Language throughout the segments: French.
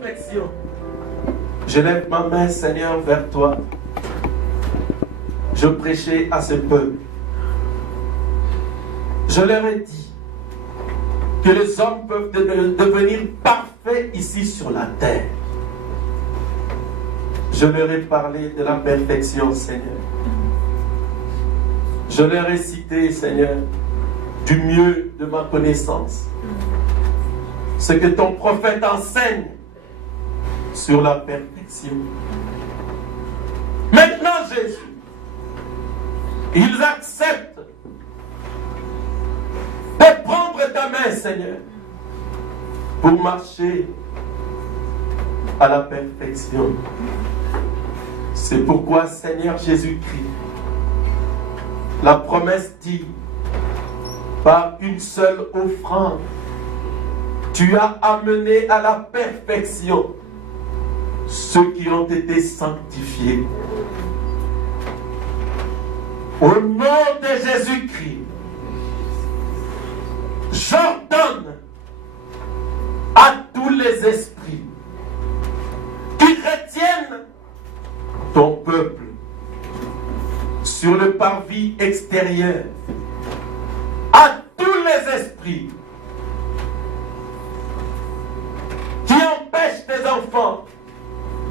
perfection. Je lève ma main, Seigneur, vers toi. Je prêchais à ce peuple. Je leur ai dit que les hommes peuvent devenir parfaits ici sur la terre. Je leur ai parlé de la perfection, Seigneur. Je leur ai cité, Seigneur, du mieux de ma connaissance, ce que ton prophète enseigne sur la perfection. Maintenant, Jésus, ils acceptent de prendre ta main, Seigneur, pour marcher à la perfection. C'est pourquoi, Seigneur Jésus-Christ, la promesse dit, par une seule offrande, tu as amené à la perfection ceux qui ont été sanctifiés. Au nom de Jésus-Christ, j'ordonne à tous les esprits qui retiennent ton peuple sur le parvis extérieur, à tous les esprits qui empêchent tes enfants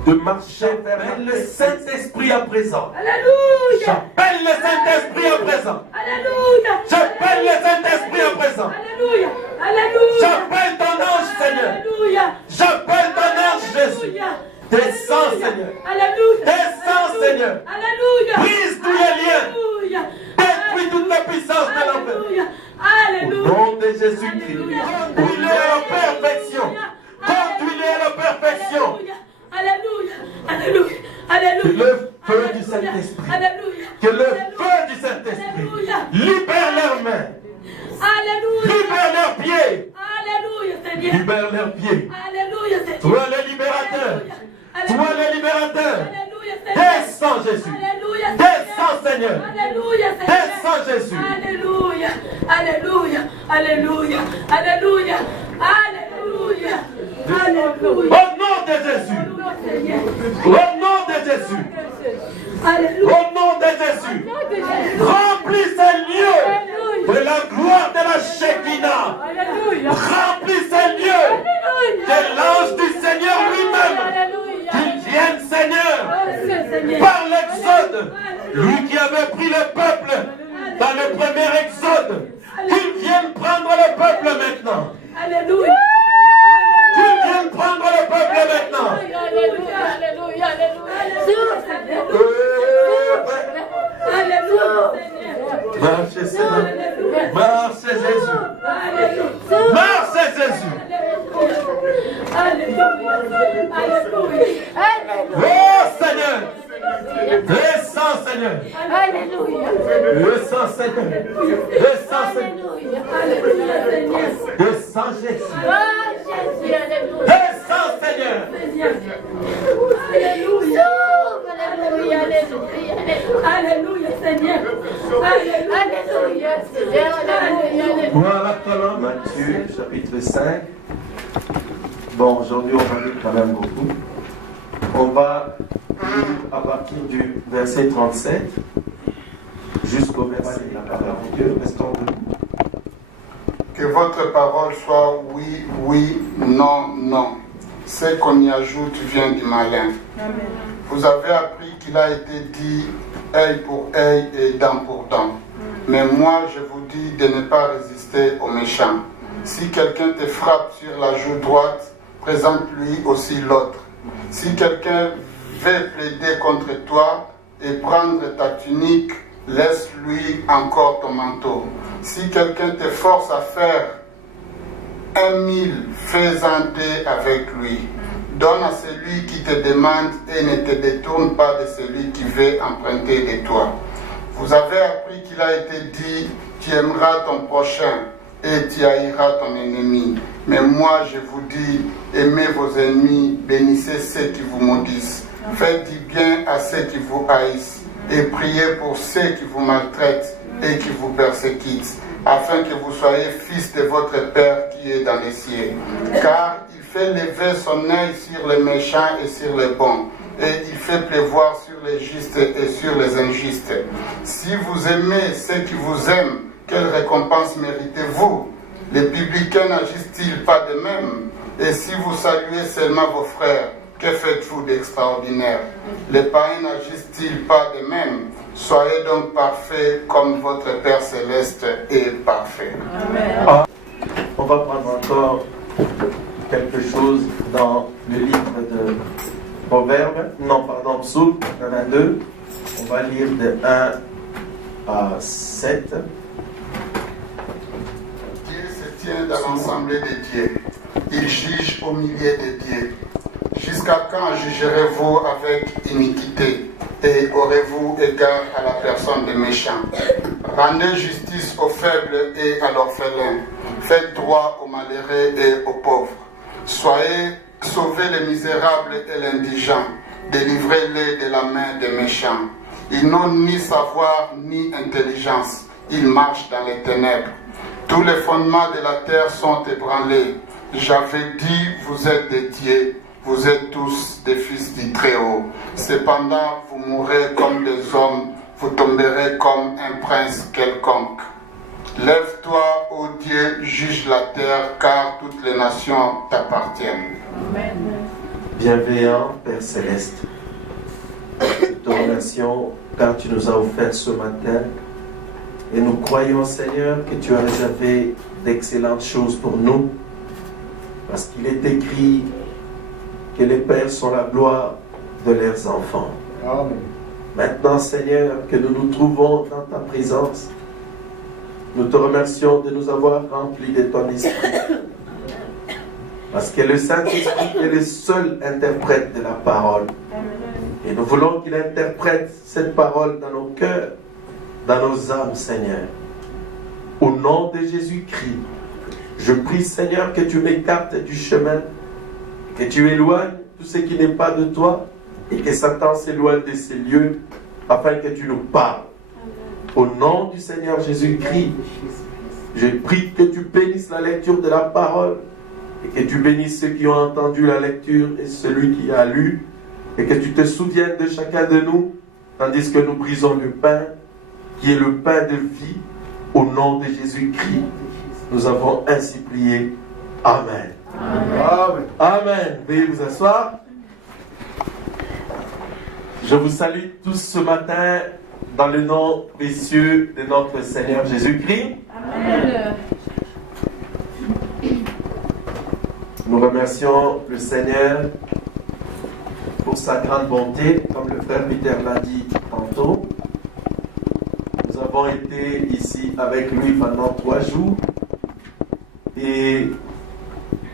de marcher vers le Saint-Esprit à présent. Alléluia. J'appelle le Saint-Esprit à présent. Alléluia. J'appelle le Saint-Esprit à présent. Alléluia. Alléluia. J'appelle ton ange, Seigneur. Alléluia. J'appelle ton ange, Jésus. Descends, Seigneur. Alléluia. Descends, Seigneur. Alléluia. Brise tous les liens. Alléluia. Détruis toute la puissance de l'enfer. Alléluia. Au Alléluia. nom de Jésus-Christ. Conduis-les à la perfection. Conduis-les à la perfection. Alléluia. Alléluia. Alléluia. Que le feu du Saint-Esprit. Alléluia. Que le feu du Saint-Esprit libère leurs mains. Alléluia. Libère leurs pieds. Alléluia, Seigneur. Libère leurs pieds. Alléluia, Seigneur. Toi le libérateur. Toi le libérateur. Alléluia, Seigneur. Descends, Jésus. Alléluia, Descends, Seigneur. Alléluia, Seigneur. Descends, Jésus. Alléluia. Alléluia. Alléluia. Alléluia. Alléluia. Alléluia. Au nom de Jésus. Au nom de Jésus. Alléluia. Au nom de Jésus. Remplis ces lieux de la gloire de la Shekinah. Alléluia. Remplis ces lieux de l'ange du Seigneur lui-même. Qu'il vienne, Seigneur, par l'exode. Lui qui avait pris le peuple dans le premier exode. Qu'il vienne prendre le peuple maintenant. Alléluia. Qu'il vienne prendre le peuple maintenant. Alléluia. Alléluia. Alléluia. Marchez, Seigneur. Marchez, Jésus. Marchez, Jésus. Alléluia. Oh, Seigneur. Descends, Seigneur. Alléluia. Descends, Seigneur. Descends, Seigneur. Alléluia, Seigneur. Descends, Jésus. Jésus, alléluia. Descends, Seigneur. Alléluia. Alléluia, alléluia, Seigneur. Alléluia, Seigneur. Alléluia. Voilà comment Matthieu, chapitre 5. Bon, aujourd'hui, on va lire quand même beaucoup. On va lire à partir du verset 37 jusqu'au verset 42. Restons debout. Que votre parole soit oui, oui, non, non. Ce qu'on y ajoute vient du malin. Amen. Vous avez appris qu'il a été dit œil pour œil et dent pour dent. Mais moi, je vous dis de ne pas résister aux méchants. Si quelqu'un te frappe sur la joue droite, présente-lui aussi l'autre. Si quelqu'un veut plaider contre toi et prendre ta tunique, laisse-lui encore ton manteau. Si quelqu'un te force à faire 1000, fais-en 2 avec lui. Donne à celui qui te demande et ne te détourne pas de celui qui veut emprunter de toi. Vous avez appris qu'il a été dit, tu aimeras ton prochain et tu haïras ton ennemi. Mais moi je vous dis, aimez vos ennemis, bénissez ceux qui vous maudissent. Faites du bien à ceux qui vous haïssent et priez pour ceux qui vous maltraitent et qui vous persécutent, afin que vous soyez fils de votre Père qui est dans les cieux. Car il fait lever son œil sur les méchants et sur les bons, et il fait pleuvoir sur les justes et sur les injustes. Si vous aimez ceux qui vous aiment, quelle récompense méritez-vous? Les publicains n'agissent-ils pas de même? Et si vous saluez seulement vos frères, que faites-vous d'extraordinaire? Les païens n'agissent-ils pas de même? Soyez donc parfaits comme votre Père Céleste est parfait. Amen. On va prendre encore quelque chose dans le livre de Proverbes, Psaume 22. On va lire de 1 à 7. Dieu se tient dans l'assemblée des dieux. Il juge au milieu des dieux. Jusqu'à quand jugerez-vous avec iniquité et aurez-vous égard à la personne des méchants? Rendez justice aux faibles et à l'orphelin. Faites droit aux malheureux et aux pauvres. Sauvez les misérables et l'indigent. Délivrez-les de la main des méchants. Ils n'ont ni savoir ni intelligence. Ils marchent dans les ténèbres. Tous les fondements de la terre sont ébranlés. J'avais dit, vous êtes des dieux. Vous êtes tous des fils du Très-Haut. Cependant, vous mourrez comme des hommes, vous tomberez comme un prince quelconque. Lève-toi, ô Dieu, juge la terre, car toutes les nations t'appartiennent. Amen. Bienveillant Père Céleste, nous te remercions car tu nous as offert ce matin et nous croyons, Seigneur, que tu as réservé d'excellentes choses pour nous, parce qu'il est écrit que les pères sont la gloire de leurs enfants. Amen. Maintenant, Seigneur, que nous nous trouvons dans ta présence, nous te remercions de nous avoir remplis de ton esprit. Parce que le Saint-Esprit est le seul interprète de la parole. Et nous voulons qu'il interprète cette parole dans nos cœurs, dans nos âmes, Seigneur. Au nom de Jésus-Christ, je prie, Seigneur, que tu m'écartes du chemin, que tu éloignes tout ce qui n'est pas de toi et que Satan s'éloigne de ces lieux afin que tu nous parles. Au nom du Seigneur Jésus-Christ, je prie que tu bénisses la lecture de la parole et que tu bénisses ceux qui ont entendu la lecture et celui qui a lu et que tu te souviennes de chacun de nous tandis que nous brisons le pain qui est le pain de vie. Au nom de Jésus-Christ, nous avons ainsi prié. Amen. Amen. Amen. Veuillez vous asseoir. Je vous salue tous ce matin dans le nom précieux de notre Seigneur Jésus-Christ. Amen. Nous remercions le Seigneur pour sa grande bonté, comme le frère Peter l'a dit tantôt. Nous avons été ici avec lui pendant 3 jours et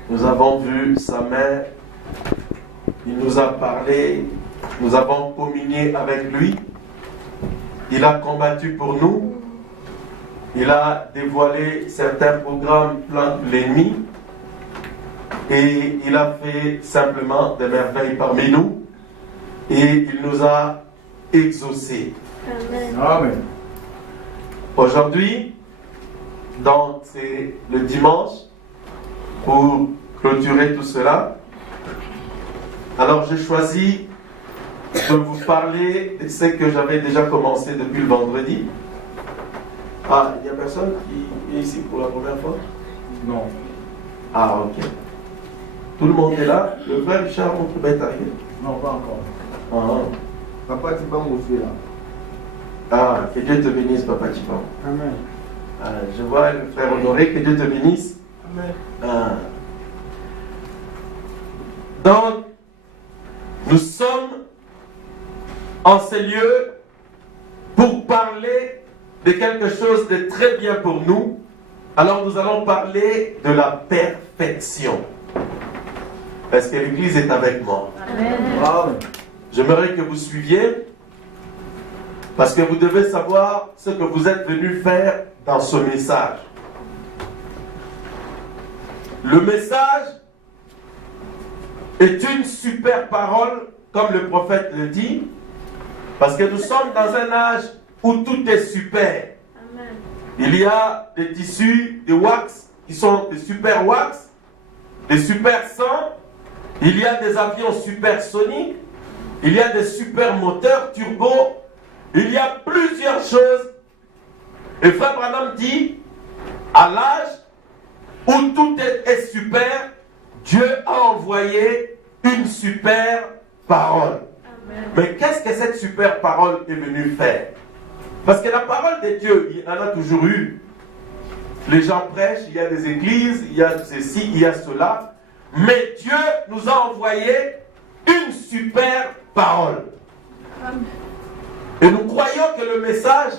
nous avons vu sa main, il nous a parlé, nous avons communié avec lui, il a combattu pour nous, il a dévoilé certains programmes plans de l'ennemi et il a fait simplement des merveilles parmi nous et il nous a exaucés. Amen. Aujourd'hui, donc c'est le dimanche, pour clôturer tout cela, alors j'ai choisi de vous parler de ce que j'avais déjà commencé depuis le vendredi. Ah, il n'y a personne qui est ici pour la première fois? Non. Ah, ok. Tout le monde est là. Le frère Richard, mon troupe est arrivé. Non, pas encore. Ah, Papa, tu vas aussi là. ah, que Dieu te bénisse, Papa Chipan. Amen. Ah, je vois le frère Honoré, que Dieu te bénisse. Amen. Ah. Donc, nous sommes en ces lieux pour parler de quelque chose de très bien pour nous. Alors nous allons parler de la perfection. Parce que l'Église est avec moi. Amen. J'aimerais que vous suiviez, parce que vous devez savoir ce que vous êtes venu faire dans ce message. Le message est une super parole, comme le prophète le dit, parce que nous sommes dans un âge où tout est super. Il y a des tissus, des wax, qui sont des super wax, des supersons, il y a des avions supersoniques, il y a des supermoteurs turbo, il y a plusieurs choses. Et Frère Branham dit, à l'âge où tout est super, Dieu a envoyé une super parole. Amen. Mais qu'est-ce que cette super parole est venue faire? Parce que la parole de Dieu, il y en a toujours eu. Les gens prêchent, il y a des églises, il y a ceci, il y a cela. Mais Dieu nous a envoyé une super parole. Amen. Et nous croyons que le message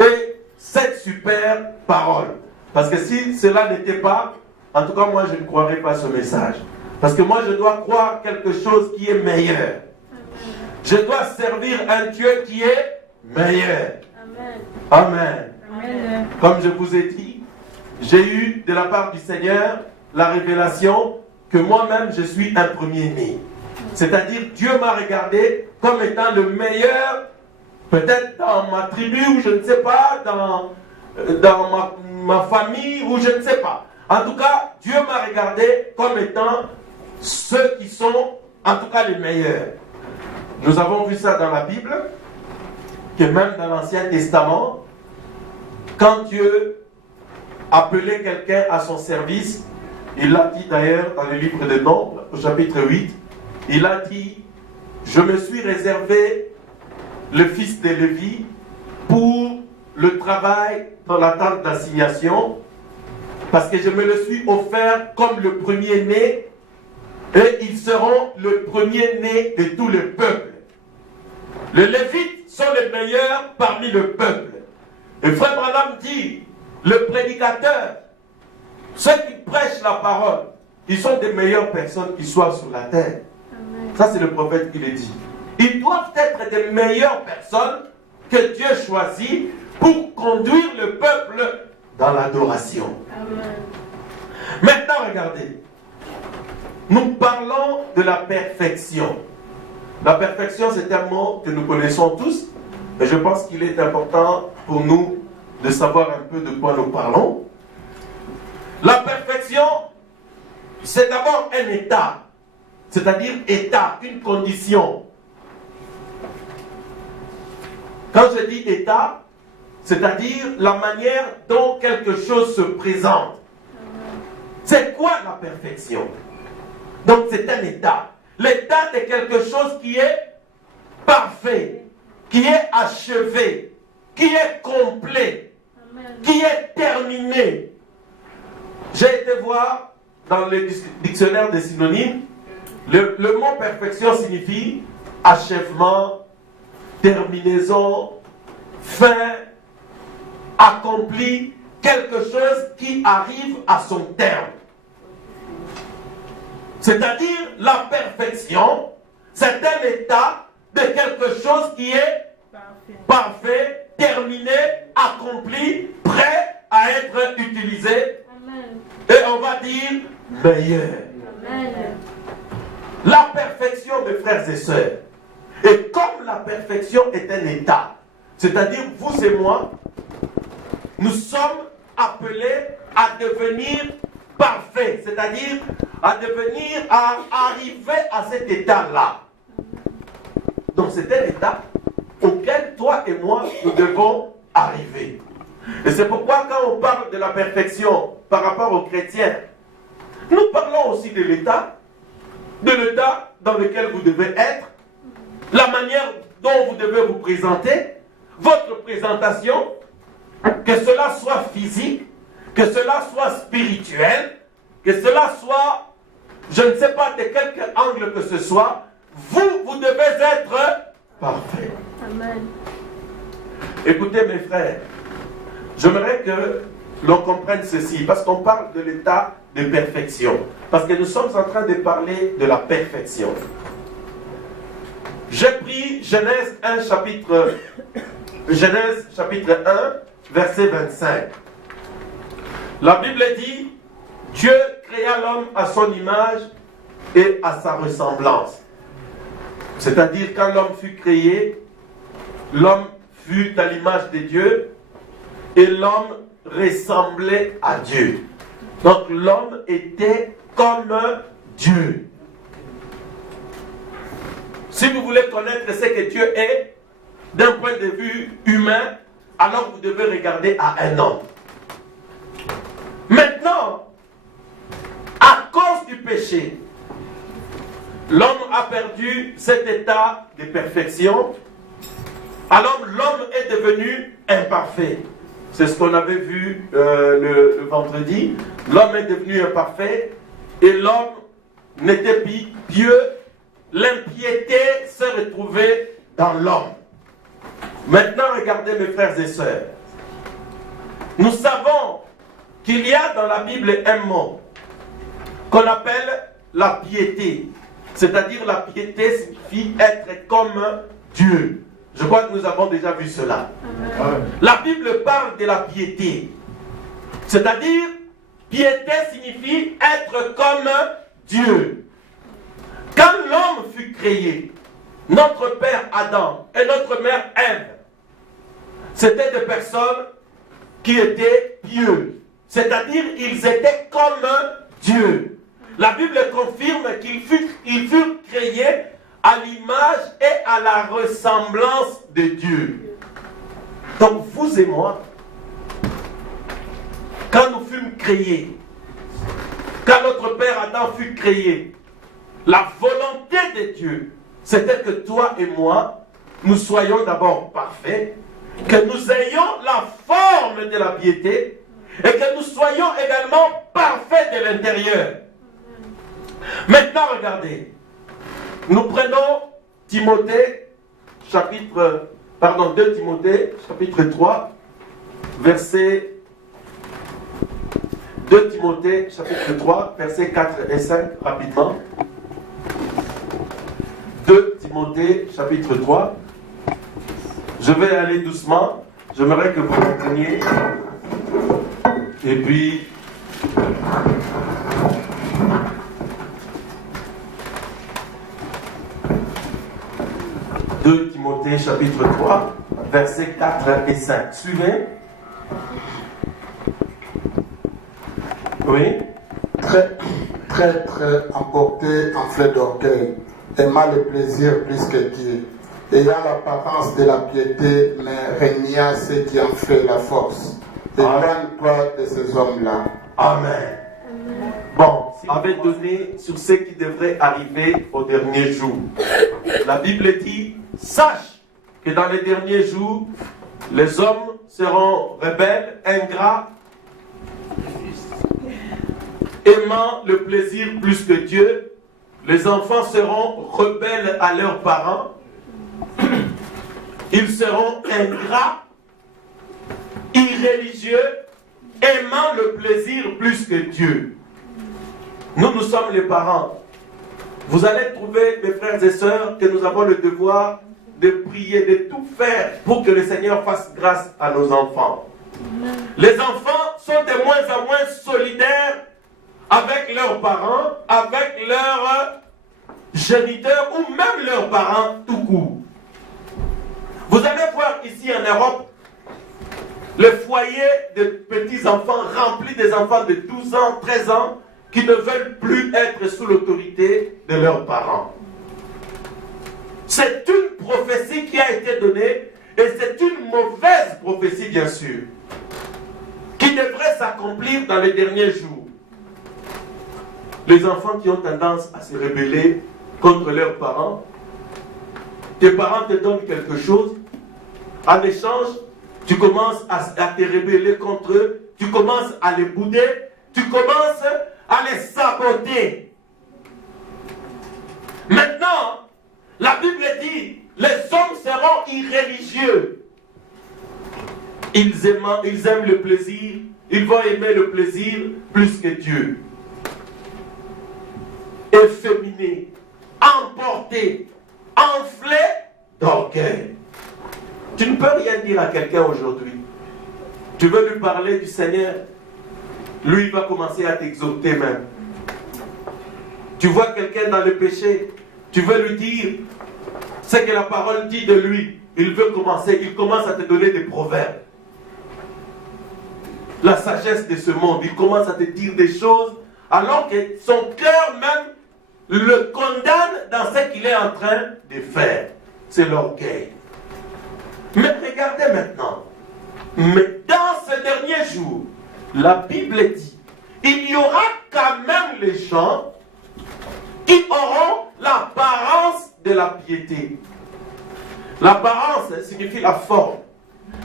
est cette super parole. Parce que si cela n'était pas, en tout cas moi je ne croirais pas ce message. Parce que moi je dois croire quelque chose qui est meilleur. Amen. Je dois servir un Dieu qui est meilleur. Amen. Amen. Amen. Comme je vous ai dit, j'ai eu de la part du Seigneur la révélation que moi-même je suis un premier-né. C'est-à-dire Dieu m'a regardé comme étant le meilleur, peut-être dans ma tribu ou je ne sais pas, dans ma famille ou je ne sais pas. En tout cas, Dieu m'a regardé comme étant ceux qui sont en tout cas les meilleurs. Nous avons vu ça dans la Bible, que même dans l'Ancien Testament, quand Dieu appelait quelqu'un à son service, il l'a dit d'ailleurs dans le livre de Nombres, au chapitre 8, il a dit, je me suis réservé le fils de Lévi pour le travail dans la tente d'assignation, parce que je me le suis offert comme le premier-né, et ils seront le premier-né de tout le peuple. Les Lévites sont les meilleurs parmi le peuple. Et Frère Branham dit, le prédicateur, ceux qui prêchent la parole, ils sont des meilleures personnes qui soient sur la terre. Amen. Ça c'est le prophète qui le dit. Ils doivent être des meilleures personnes que Dieu choisit pour conduire le peuple dans l'adoration. Amen. Maintenant regardez, nous parlons de la perfection. La perfection, c'est un mot que nous connaissons tous, et je pense qu'il est important pour nous de savoir un peu de quoi nous parlons. La perfection, c'est d'abord un état, c'est-à-dire état, une condition. Quand je dis état, c'est-à-dire la manière dont quelque chose se présente. C'est quoi la perfection? Donc c'est un état. L'état de quelque chose qui est parfait, qui est achevé, qui est complet, Amen. Qui est terminé. J'ai été voir dans le dictionnaire des synonymes, le mot perfection signifie achèvement, terminaison, fin, accompli, quelque chose qui arrive à son terme. C'est-à-dire la perfection, c'est un état de quelque chose qui est parfait, terminé, accompli, prêt à être utilisé. Amen. Et on va dire meilleur. Amen. La perfection, mes frères et sœurs, et comme la perfection est un état, c'est-à-dire vous et moi, nous sommes appelés à devenir parfaits, c'est-à-dire à devenir, à arriver à cet état-là. Donc c'est un état auquel toi et moi, nous devons arriver. Et c'est pourquoi quand on parle de la perfection par rapport aux chrétiens, nous parlons aussi de l'état dans lequel vous devez être, la manière dont vous devez vous présenter, votre présentation, que cela soit physique, que cela soit spirituel, que cela soit, je ne sais pas de quelque angle que ce soit, vous devez être parfait. Amen. Écoutez mes frères, j'aimerais que l'on comprenne ceci, parce qu'on parle de l'état de perfection, parce que nous sommes en train de parler de la perfection. J'ai pris Genèse chapitre 1, verset 25. La Bible dit, Dieu créa l'homme à son image et à sa ressemblance. C'est-à-dire quand l'homme fut créé, l'homme fut à l'image de Dieu et l'homme ressemblait à Dieu. Donc l'homme était comme Dieu. Si vous voulez connaître ce que Dieu est, d'un point de vue humain, alors vous devez regarder à un homme. Maintenant, à cause du péché, l'homme a perdu cet état de perfection. Alors l'homme est devenu imparfait. C'est ce qu'on avait vu le vendredi. L'homme est devenu imparfait et l'homme n'était plus pieux. L'impiété s'est retrouvée dans l'homme. Maintenant, regardez mes frères et sœurs. Nous savons qu'il y a dans la Bible un mot qu'on appelle la piété. C'est-à-dire la piété signifie être comme Dieu. Je crois que nous avons déjà vu cela. Amen. La Bible parle de la piété. C'est-à-dire, piété signifie être comme Dieu. Quand l'homme fut créé, notre père Adam et notre mère Ève, c'était des personnes qui étaient pieuses. C'est-à-dire, ils étaient comme Dieu. La Bible confirme qu'ils furent créés à l'image et à la ressemblance de Dieu. Donc vous et moi, quand nous fûmes créés, quand notre père Adam fut créé, la volonté de Dieu, c'était que toi et moi, nous soyons d'abord parfaits, que nous ayons la forme de la piété et que nous soyons également parfaits de l'intérieur. Maintenant, regardez. Nous prenons 2 Timothée, chapitre 3, verset 2 Timothée, chapitre 3, versets 4 et 5, rapidement. 2 Timothée, chapitre 3. Je vais aller doucement. J'aimerais que vous compreniez. Et puis... « 2 Timothée chapitre 3, versets 4 et 5. » Suivez. Oui. Très emporté, enflé d'orgueil, aimant le plaisir plus que Dieu, ayant l'apparence de la piété, mais régna ce qui en fait la force. Éloigne-toi de ces hommes-là. Amen. Bon, avait donné sur ce qui devrait arriver au dernier jour. La Bible dit, sache que dans les derniers jours, les hommes seront rebelles, ingrats, aimant le plaisir plus que Dieu. Les enfants seront rebelles à leurs parents. Ils seront ingrats, irréligieux, aimant le plaisir plus que Dieu. Nous sommes les parents. Vous allez trouver, mes frères et sœurs, que nous avons le devoir de prier, de tout faire pour que le Seigneur fasse grâce à nos enfants. Les enfants sont de moins en moins solidaires avec leurs parents, avec leurs géniteurs ou même leurs parents tout court. Vous allez voir ici en Europe le foyer de petits-enfants remplis des enfants de 12 ans, 13 ans qui ne veulent plus être sous l'autorité de leurs parents. C'est une prophétie qui a été donnée et c'est une mauvaise prophétie bien sûr qui devrait s'accomplir dans les derniers jours. Les enfants qui ont tendance à se rebeller contre leurs parents, tes parents te donnent quelque chose, en échange, tu commences à te rebeller contre eux, tu commences à les bouder, tu commences à les saboter. Maintenant, la Bible dit, les hommes seront irréligieux. Ils aiment le plaisir, ils vont aimer le plaisir plus que Dieu. Efféminés, emportés, enflés d'orgueil. Tu ne peux rien dire à quelqu'un aujourd'hui. Tu veux lui parler du Seigneur, lui il va commencer à t'exhorter même. Tu vois quelqu'un dans le péché, tu veux lui dire ce que la parole dit de lui. Il commence à te donner des proverbes. La sagesse de ce monde, il commence à te dire des choses alors que son cœur même le condamne dans ce qu'il est en train de faire. C'est l'orgueil. Mais regardez maintenant. Mais dans ce dernier jour, la Bible dit, il y aura quand même les gens qui auront l'apparence de la piété. L'apparence signifie la forme.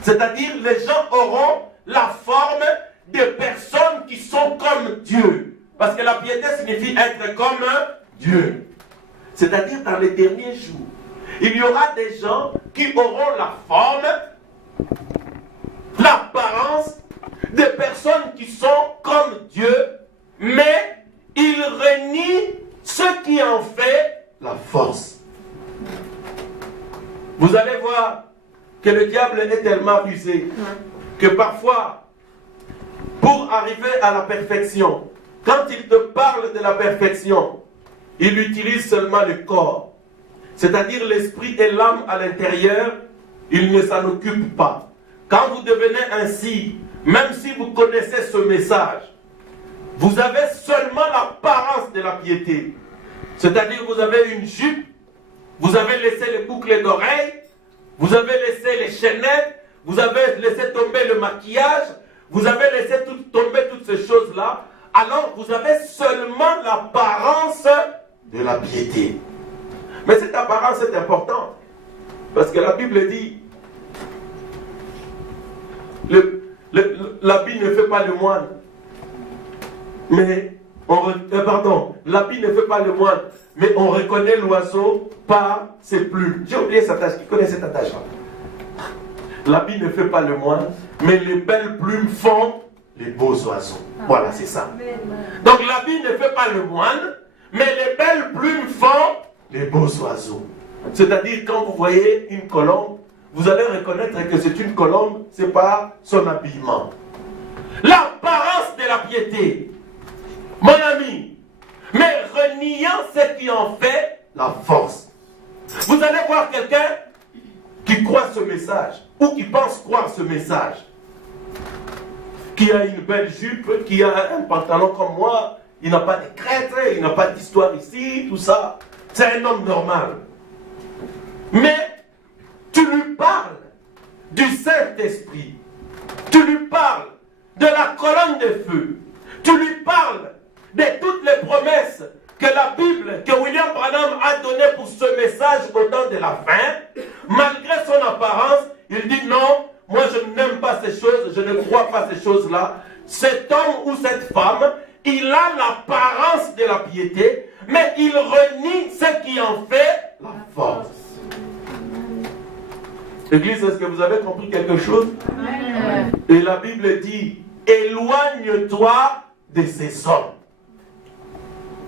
C'est-à-dire les gens auront la forme de personnes qui sont comme Dieu. Parce que la piété signifie être comme Dieu. C'est-à-dire dans les derniers jours, il y aura des gens qui auront la forme, l'apparence de personnes qui sont comme Dieu, mais ils renient ce qui en fait la force. Vous allez voir que le diable est tellement rusé que parfois, pour arriver à la perfection, quand il te parle de la perfection, il utilise seulement le corps. C'est-à-dire l'esprit et l'âme à l'intérieur, il ne s'en occupe pas. Quand vous devenez ainsi, même si vous connaissez ce message, vous avez seulement l'apparence de la piété. C'est-à-dire vous avez une jupe, vous avez laissé les boucles d'oreilles, vous avez laissé les chaînettes, vous avez laissé tomber le maquillage, vous avez laissé tomber toutes ces choses-là. Alors vous avez seulement l'apparence de la piété. Mais cette apparence est importante. Parce que la Bible dit, l'habit ne fait pas le moine. Mais, l'habit ne fait pas le moine. Mais on reconnaît l'oiseau par ses plumes. J'ai oublié cette tâche. Qui connaît cette tâche-là? L'habit ne fait pas le moine, mais les belles plumes font les beaux oiseaux. Voilà, c'est ça. Donc l'habit ne fait pas le moine, mais les belles plumes font les beaux oiseaux. C'est-à-dire, quand vous voyez une colombe, vous allez reconnaître que c'est une colombe, c'est pas son habillement. L'apparence de la piété, mon ami, mais reniant ce qui en fait la force. Vous allez voir quelqu'un qui croit ce message, ou qui pense croire ce message, qui a une belle jupe, qui a un pantalon comme moi, il n'a pas de crête, il n'a pas d'histoire ici, tout ça. C'est un homme normal. Mais tu lui parles du Saint-Esprit. Tu lui parles de la colonne de feu. Tu lui parles de toutes les promesses que la Bible, que William Branham a données pour ce message au temps de la fin. Malgré son apparence, il dit non, moi je n'aime pas ces choses, je ne crois pas ces choses-là. Cet homme ou cette femme, il a l'apparence de la piété, mais il renie ce qui en fait la force. Église, est-ce que vous avez compris quelque chose? Amen. Et la Bible dit, éloigne-toi de ces hommes.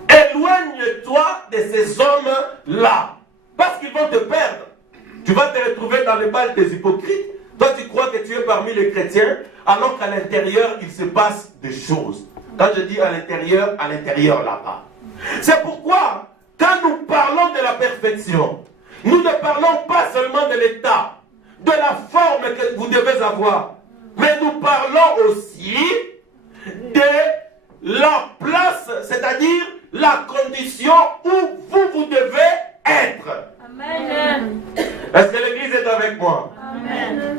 Éloigne-toi de ces hommes-là. Parce qu'ils vont te perdre. Tu vas te retrouver dans les balles des hypocrites. Toi, tu crois que tu es parmi les chrétiens, alors qu'à l'intérieur, il se passe des choses. Quand je dis à l'intérieur là-bas. C'est pourquoi, quand nous parlons de la perfection, nous ne parlons pas seulement de l'état, de la forme que vous devez avoir, mais nous parlons aussi de la place, c'est-à-dire la condition où vous devez être. Amen. Est-ce que l'Église est avec moi? Amen.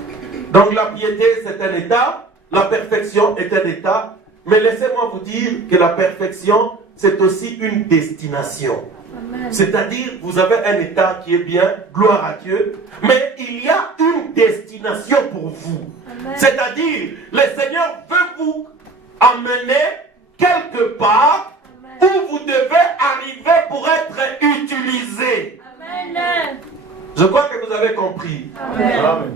Donc la piété, c'est un état, la perfection est un état, mais laissez-moi vous dire que la perfection, c'est aussi une destination. C'est-à-dire, vous avez un état qui est bien, gloire à Dieu, mais il y a une destination pour vous. C'est-à-dire, le Seigneur veut vous emmener quelque part où vous devez arriver pour être utilisé. Amen. Je crois que vous avez compris. Amen.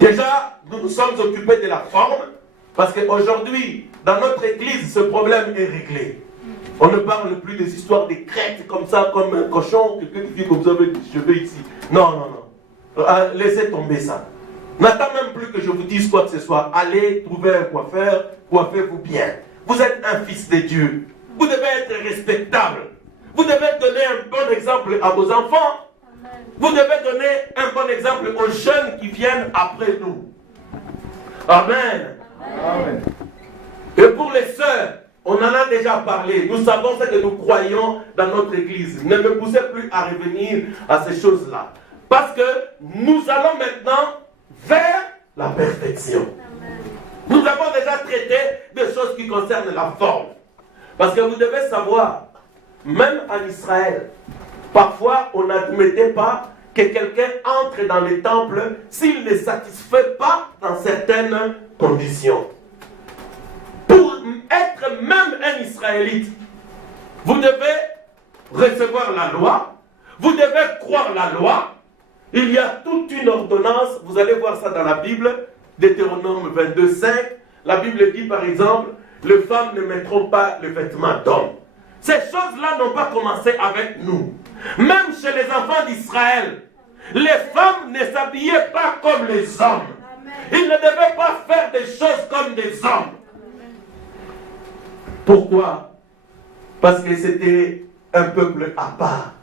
Déjà, nous nous sommes occupés de la forme, parce qu'aujourd'hui, dans notre église, ce problème est réglé. On ne parle plus des histoires des crêtes comme ça, comme un cochon, quelqu'un qui dit que vous avez des cheveux ici. Non. Laissez tomber ça. N'attends même plus que je vous dise quoi que ce soit. Allez trouver un coiffeur, coiffez-vous bien. Vous êtes un fils de Dieu. Vous devez être respectable. Vous devez donner un bon exemple à vos enfants. Vous devez donner un bon exemple aux jeunes qui viennent après nous. Amen. Amen. Et pour les sœurs, on en a déjà parlé. Nous savons ce que nous croyons dans notre église. Ne me poussez plus à revenir à ces choses-là. Parce que nous allons maintenant vers la perfection. Nous avons déjà traité des choses qui concernent la forme. Parce que vous devez savoir, même en Israël, parfois on n'admettait pas que quelqu'un entre dans les temples s'il ne satisfait pas dans certaines conditions. Pour être même un Israélite, vous devez recevoir la loi, vous devez croire la loi. Il y a toute une ordonnance, vous allez voir ça dans la Bible, Deutéronome 22:5. La Bible dit par exemple, les femmes ne mettront pas le vêtement d'homme. Ces choses-là n'ont pas commencé avec nous. Même chez les enfants d'Israël, les femmes ne s'habillaient pas comme les hommes. Ils ne devaient pas faire des choses comme des hommes. Pourquoi? Parce que c'était un peuple à part,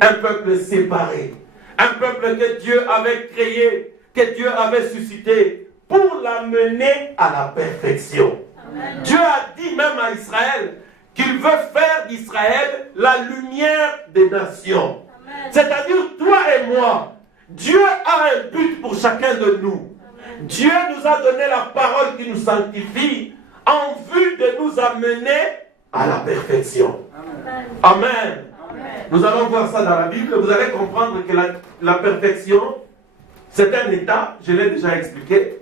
un peuple séparé, un peuple que Dieu avait créé, que Dieu avait suscité pour l'amener à la perfection. Amen. Dieu a dit même à Israël qu'il veut faire d'Israël la lumière des nations. C'est-à-dire toi et moi, Dieu a un but pour chacun de nous. Amen. Dieu nous a donné la parole qui nous sanctifie en vue de nous amener à la perfection. Amen. Amen. Amen. Nous allons voir ça dans la Bible. Vous allez comprendre que la perfection, c'est un état, je l'ai déjà expliqué.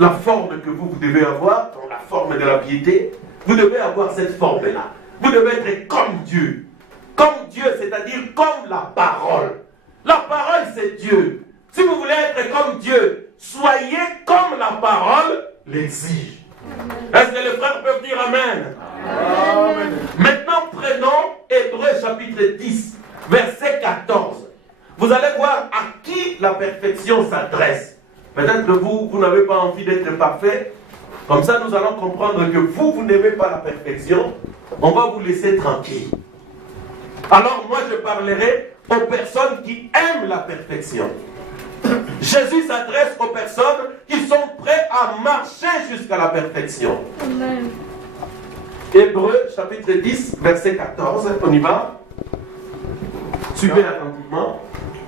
La forme que vous devez avoir, dans la forme de la piété, vous devez avoir cette forme-là. Vous devez être comme Dieu. Comme Dieu, c'est-à-dire comme la parole. La parole, c'est Dieu. Si vous voulez être comme Dieu, soyez comme la parole l'exige. Est-ce que les frères peuvent dire Amen? Amen. Maintenant, prenons Hébreux chapitre 10, verset 14. Vous allez voir à qui la perfection s'adresse. Peut-être que vous n'avez pas envie d'être parfait. Comme ça, nous allons comprendre que vous n'aimez pas la perfection. On va vous laisser tranquille. Alors, moi, je parlerai aux personnes qui aiment la perfection. Jésus s'adresse aux personnes qui sont prêtes à marcher jusqu'à la perfection. Amen. Hébreux, chapitre 10, verset 14. On y va. Suivez attentivement.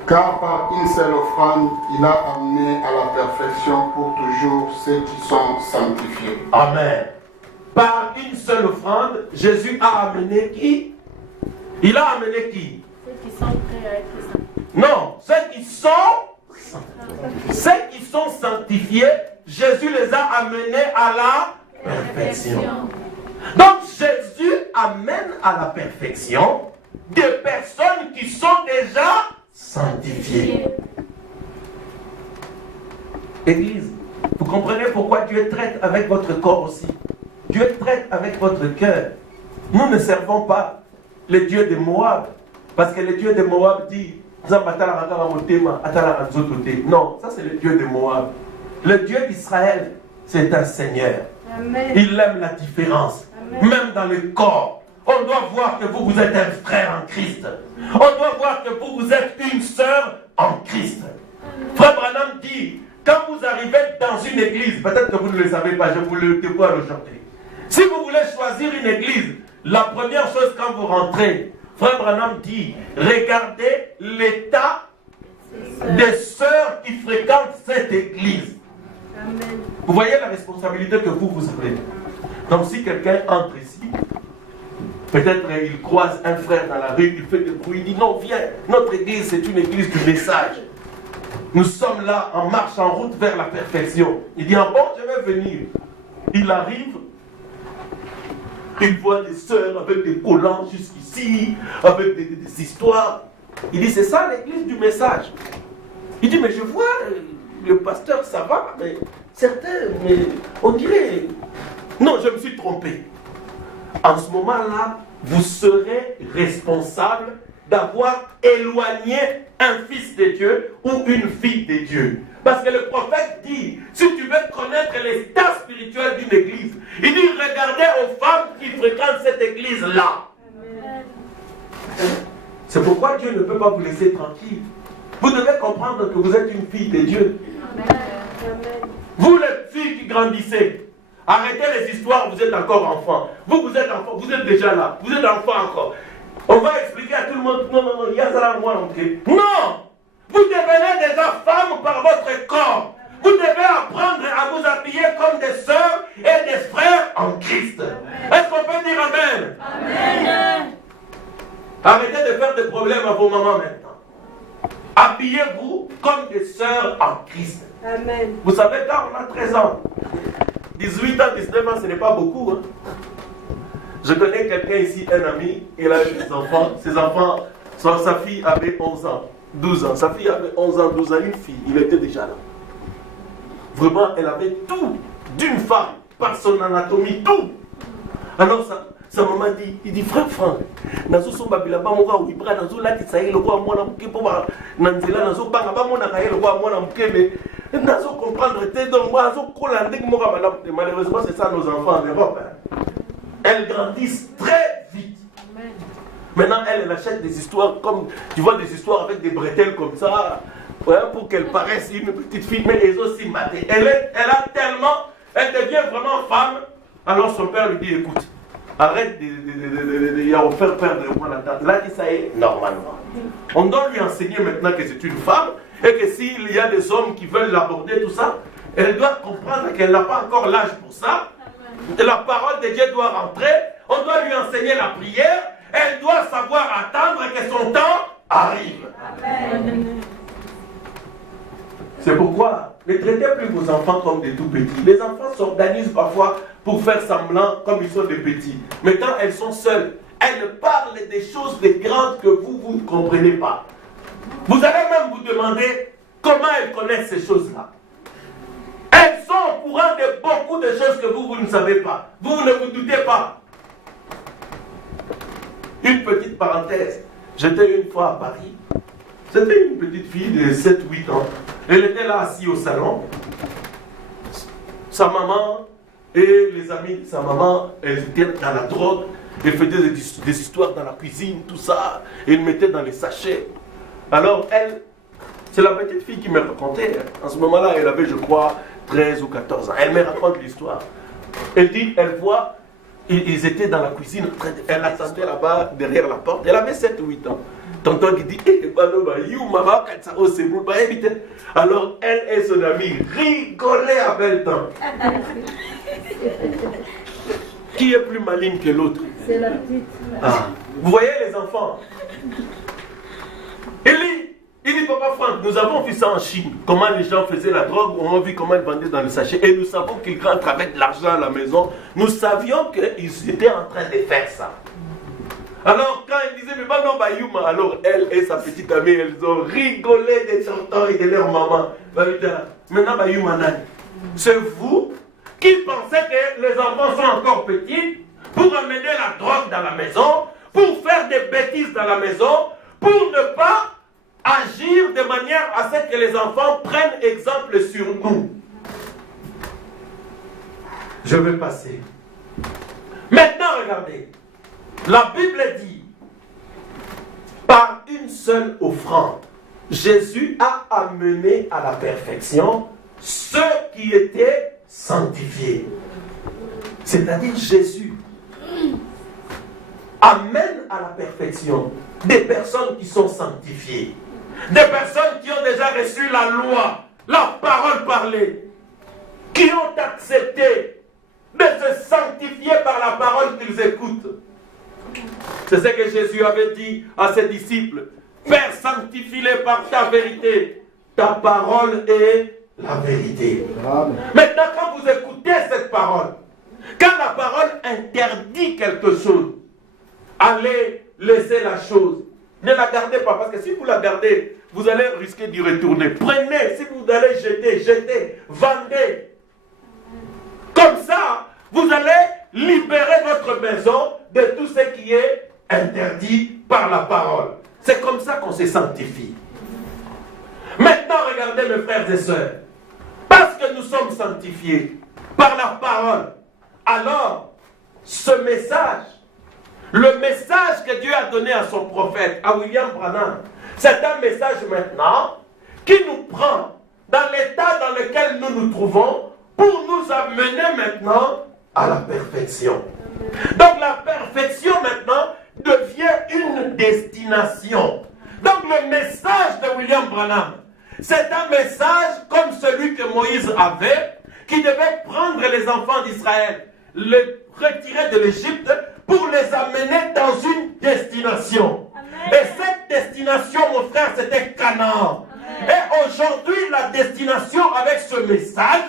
Car par une seule offrande, il a amené à la perfection pour toujours ceux qui sont sanctifiés. Amen. Par une seule offrande, Jésus a amené qui? Il a amené qui? Ceux qui sont prêts à être sanctifiés. Non, ceux qui sont sanctifiés, Jésus les a amenés à la perfection. Donc Jésus amène à la perfection des personnes qui sont déjà sanctifiées. Église, vous comprenez pourquoi Dieu traite avec votre corps aussi. Dieu traite avec votre cœur. Nous ne servons pas le Dieu de Moab, parce que le Dieu de Moab dit non, ça c'est le Dieu de Moab. Le Dieu d'Israël, c'est un Seigneur. Amen. Il aime la différence. Amen. Même dans le corps. On doit voir que vous êtes un frère en Christ. On doit voir que vous êtes une sœur en Christ. Amen. Frère Branham dit, quand vous arrivez dans une église, peut-être que vous ne le savez pas, je vous le dévoile aujourd'hui. Si vous voulez choisir une église, la première chose quand vous rentrez, Frère Branham dit, regardez l'état des sœurs qui fréquentent cette église. Amen. Vous voyez la responsabilité que vous avez. Donc si quelqu'un entre ici, peut-être il croise un frère dans la rue, il fait des bruits, il dit non, viens, notre église c'est une église du message. Nous sommes là en marche, en route vers la perfection. Il dit, ah bon, je vais venir. Il arrive. Il voit des sœurs avec des collants jusqu'ici, avec des histoires. Il dit, c'est ça l'église du message. Il dit, mais je vois, le pasteur, ça va, mais certains, mais on dirait... Non, je me suis trompé. En ce moment-là, vous serez responsable d'avoir éloigné un fils de Dieu ou une fille de Dieu. Parce que le prophète dit, si tu veux connaître l'état spirituel d'une église, il dit, regardez aux femmes qui fréquentent cette église-là. C'est pourquoi Dieu ne peut pas vous laisser tranquille. Vous devez comprendre que vous êtes une fille de Dieu. Amen. Vous les filles qui grandissez, Arrêtez les histoires, vous êtes encore enfant. Vous êtes enfant, vous êtes déjà là. Vous êtes enfant encore. On va expliquer à tout le monde, non, il y a ça moi, ok. Non! Vous devenez déjà femmes par votre corps. Vous devez apprendre à vous habiller comme des sœurs et des frères en Christ. Est-ce qu'on peut dire Amen? Amen. Arrêtez de faire des problèmes à vos mamans maintenant. Habillez-vous comme des sœurs en Christ. Amen. Vous savez, quand on a 13 ans, 18 ans, 19 ans, ce n'est pas beaucoup. Hein? Je connais quelqu'un ici, un ami, il a des enfants. Ses enfants, sa fille avait 11 ans, 12 ans. Sa fille avait 11 ans, 12 ans, une fille, il était déjà là. Vraiment, elle avait tout d'une femme, par son anatomie, tout. Alors sa maman dit, il dit, frère Franck, nazo somba bilaba moka wibra nazo lati sayi le roi mwana muke po ba nanzela nazo banga ba mona kaye le roi mwana muke mais nazo comprendre te donc moi nazo kolande moka madame malheureusement c'est ça nos enfants en Europe. Hein. Elles grandissent très vite. Amen. Maintenant elle achète des histoires comme tu vois des histoires avec des bretelles comme ça. Ouais, pour qu'elle paraisse une petite fille, mais elle est aussi matée. Elle a tellement, elle devient vraiment femme. Alors son père lui dit, écoute, arrête de faire perdre le point d'attente. Là, ça est normalement. On doit lui enseigner maintenant que c'est une femme et que s'il y a des hommes qui veulent l'aborder, tout ça, elle doit comprendre qu'elle n'a pas encore l'âge pour ça. La parole de Dieu doit rentrer. On doit lui enseigner la prière. Elle doit savoir attendre que son temps arrive. Amen. C'est pourquoi ne traitez plus vos enfants comme des tout petits. Les enfants s'organisent parfois pour faire semblant comme ils sont des petits. Mais quand elles sont seules, elles parlent des choses des grandes que vous ne comprenez pas. Vous allez même vous demander comment elles connaissent ces choses-là. Elles sont au courant de beaucoup de choses que vous ne savez pas. Vous ne vous doutez pas. Une petite parenthèse. J'étais une fois à Paris. C'était une petite fille de 7-8 ans. Elle était là assise au salon. Sa maman et les amis de sa maman, elles étaient dans la drogue. Elles faisaient des histoires dans la cuisine, tout ça. Et elles mettaient dans les sachets. Alors elle, c'est la petite fille qui me racontait. En ce moment-là, elle avait, je crois, 13 ou 14 ans. Elle me raconte l'histoire. Elle dit, elle voit, ils étaient dans la cuisine. Elle attendait là-bas, derrière la porte. Elle avait 7 ou 8 ans. Tonton qui dit, alors elle et son amie rigolaient à bel temps. Qui est plus maligne que l'autre? C'est la petite. Ah. Vous voyez les enfants? Il dit, papa Franck, nous avons vu ça en Chine. Comment les gens faisaient la drogue, on a vu comment ils vendaient dans le sachet. Et nous savons qu'ils rentrent avec de l'argent à la maison. Nous savions qu'ils étaient en train de faire ça. Alors quand il disait, mais bah non, bah Yuma, alors elle et sa petite amie, elles ont rigolé des tontons et de leur maman. Maintenant, bah Yuma, c'est vous qui pensez que les enfants sont encore petits pour amener la drogue dans la maison, pour faire des bêtises dans la maison, pour ne pas agir de manière à ce que les enfants prennent exemple sur nous. Je vais passer. Maintenant, regardez. La Bible dit, par une seule offrande, Jésus a amené à la perfection ceux qui étaient sanctifiés. C'est-à-dire Jésus amène à la perfection des personnes qui sont sanctifiées, des personnes qui ont déjà reçu la loi, la parole parlée, qui ont accepté de se sanctifier par la parole qu'ils écoutent. C'est ce que Jésus avait dit à ses disciples. Père, sanctifie-les par ta vérité. Ta parole est la vérité. Amen. Maintenant, quand vous écoutez cette parole, quand la parole interdit quelque chose, allez laisser la chose. Ne la gardez pas, parce que si vous la gardez, vous allez risquer d'y retourner. Prenez, si vous allez jeter, jetez, vendez. Comme ça, vous allez libérer votre maison de tout ce qui est interdit par la parole. C'est comme ça qu'on se sanctifie. Maintenant, regardez mes frères et sœurs. Parce que nous sommes sanctifiés par la parole, alors ce message, le message que Dieu a donné à son prophète, à William Branham, c'est un message maintenant qui nous prend dans l'état dans lequel nous nous trouvons pour nous amener maintenant à la perfection. Donc la perfection maintenant devient une destination. Donc le message de William Branham, c'est un message comme celui que Moïse avait, qui devait prendre les enfants d'Israël, les retirer de l'Égypte pour les amener dans une destination. Amen. Et cette destination, mon frère, c'était Canaan. Amen. Et aujourd'hui, la destination avec ce message,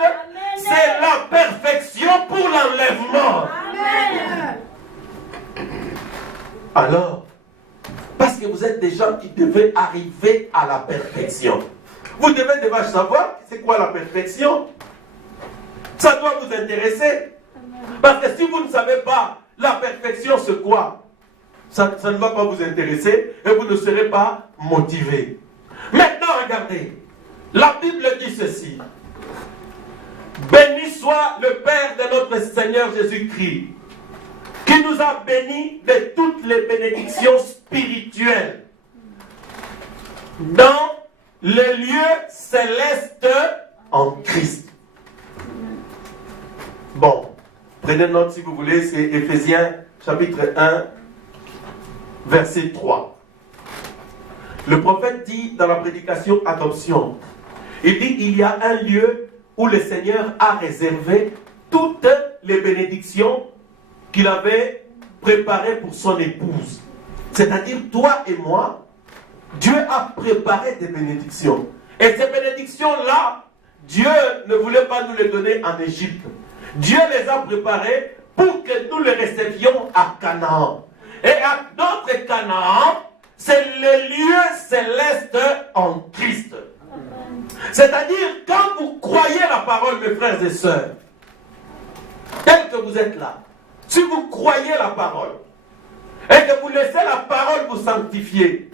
c'est la perfection pour l'enlèvement. Alors, parce que vous êtes des gens qui devaient arriver à la perfection. Vous devez déjà savoir c'est quoi la perfection. Ça doit vous intéresser. Parce que si vous ne savez pas la perfection c'est quoi, ça ne va pas vous intéresser et vous ne serez pas motivé. Maintenant, regardez. La Bible dit ceci. Béni soit le Père de notre Seigneur Jésus-Christ, qui nous a bénis de toutes les bénédictions spirituelles dans les lieux célestes en Christ. Bon, prenez note si vous voulez, c'est Éphésiens chapitre 1, verset 3. Le prophète dit dans la prédication Adoption, il dit il y a un lieu où le Seigneur a réservé toutes les bénédictions qu'il avait préparées pour son épouse. C'est-à-dire toi et moi, Dieu a préparé des bénédictions. Et ces bénédictions-là, Dieu ne voulait pas nous les donner en Égypte. Dieu les a préparées pour que nous les recevions à Canaan. Et à notre Canaan, c'est le lieu céleste en Christ. C'est-à-dire, quand vous croyez la parole, mes frères et sœurs, tel que vous êtes là, si vous croyez la parole, et que vous laissez la parole vous sanctifier,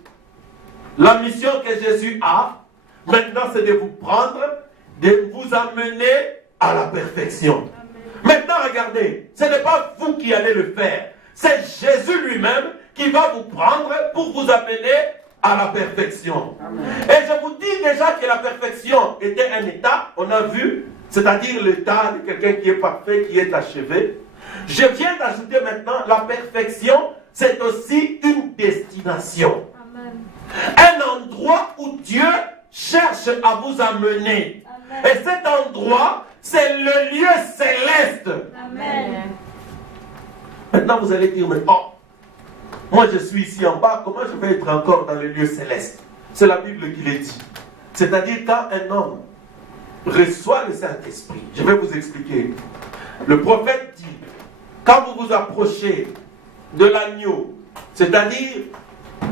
la mission que Jésus a, maintenant, c'est de vous prendre, de vous amener à la perfection. Maintenant, regardez, ce n'est pas vous qui allez le faire. C'est Jésus lui-même qui va vous prendre pour vous amener à la perfection. Amen. Et je vous dis déjà que la perfection était un état, on a vu, c'est-à-dire l'état de quelqu'un qui est parfait, qui est achevé. Je viens d'ajouter maintenant, la perfection, c'est aussi une destination. Amen. Un endroit où Dieu cherche à vous amener. Amen. Et cet endroit, c'est le lieu céleste. Amen. Maintenant, vous allez dire, mais oh, moi je suis ici en bas, comment je vais être encore dans le lieu céleste? C'est la Bible qui le dit. C'est-à-dire quand un homme reçoit le Saint-Esprit, je vais vous expliquer. Le prophète dit, quand vous vous approchez de l'agneau, c'est-à-dire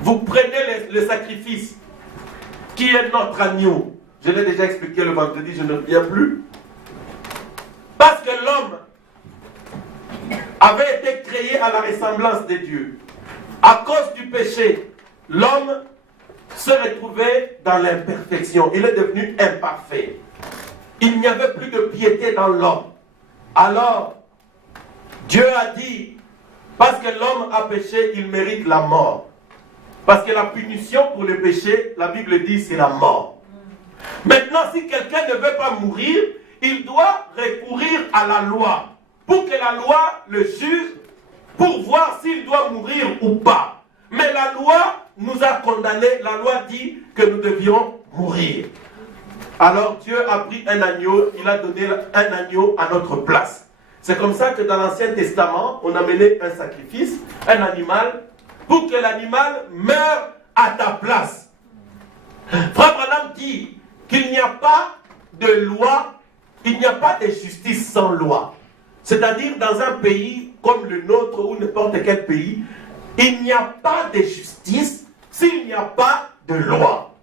vous prenez le sacrifice qui est notre agneau. Je l'ai déjà expliqué le vendredi, je ne reviens plus. Parce que l'homme avait été créé à la ressemblance de Dieu. À cause du péché, l'homme se retrouvait dans l'imperfection. Il est devenu imparfait. Il n'y avait plus de piété dans l'homme. Alors, Dieu a dit, parce que l'homme a péché, il mérite la mort. Parce que la punition pour le péché, la Bible dit, c'est la mort. Maintenant, si quelqu'un ne veut pas mourir, il doit recourir à la loi. Pour que la loi le juge, pour voir s'il doit mourir ou pas. Mais la loi nous a condamnés, la loi dit que nous devions mourir. Alors Dieu a pris un agneau, il a donné un agneau à notre place. C'est comme ça que dans l'Ancien Testament, on a mené un sacrifice, un animal, pour que l'animal meure à ta place. Frère Branham dit qu'il n'y a pas de loi, il n'y a pas de justice sans loi. C'est-à-dire dans un pays comme le nôtre ou n'importe quel pays, il n'y a pas de justice s'il n'y a pas de loi.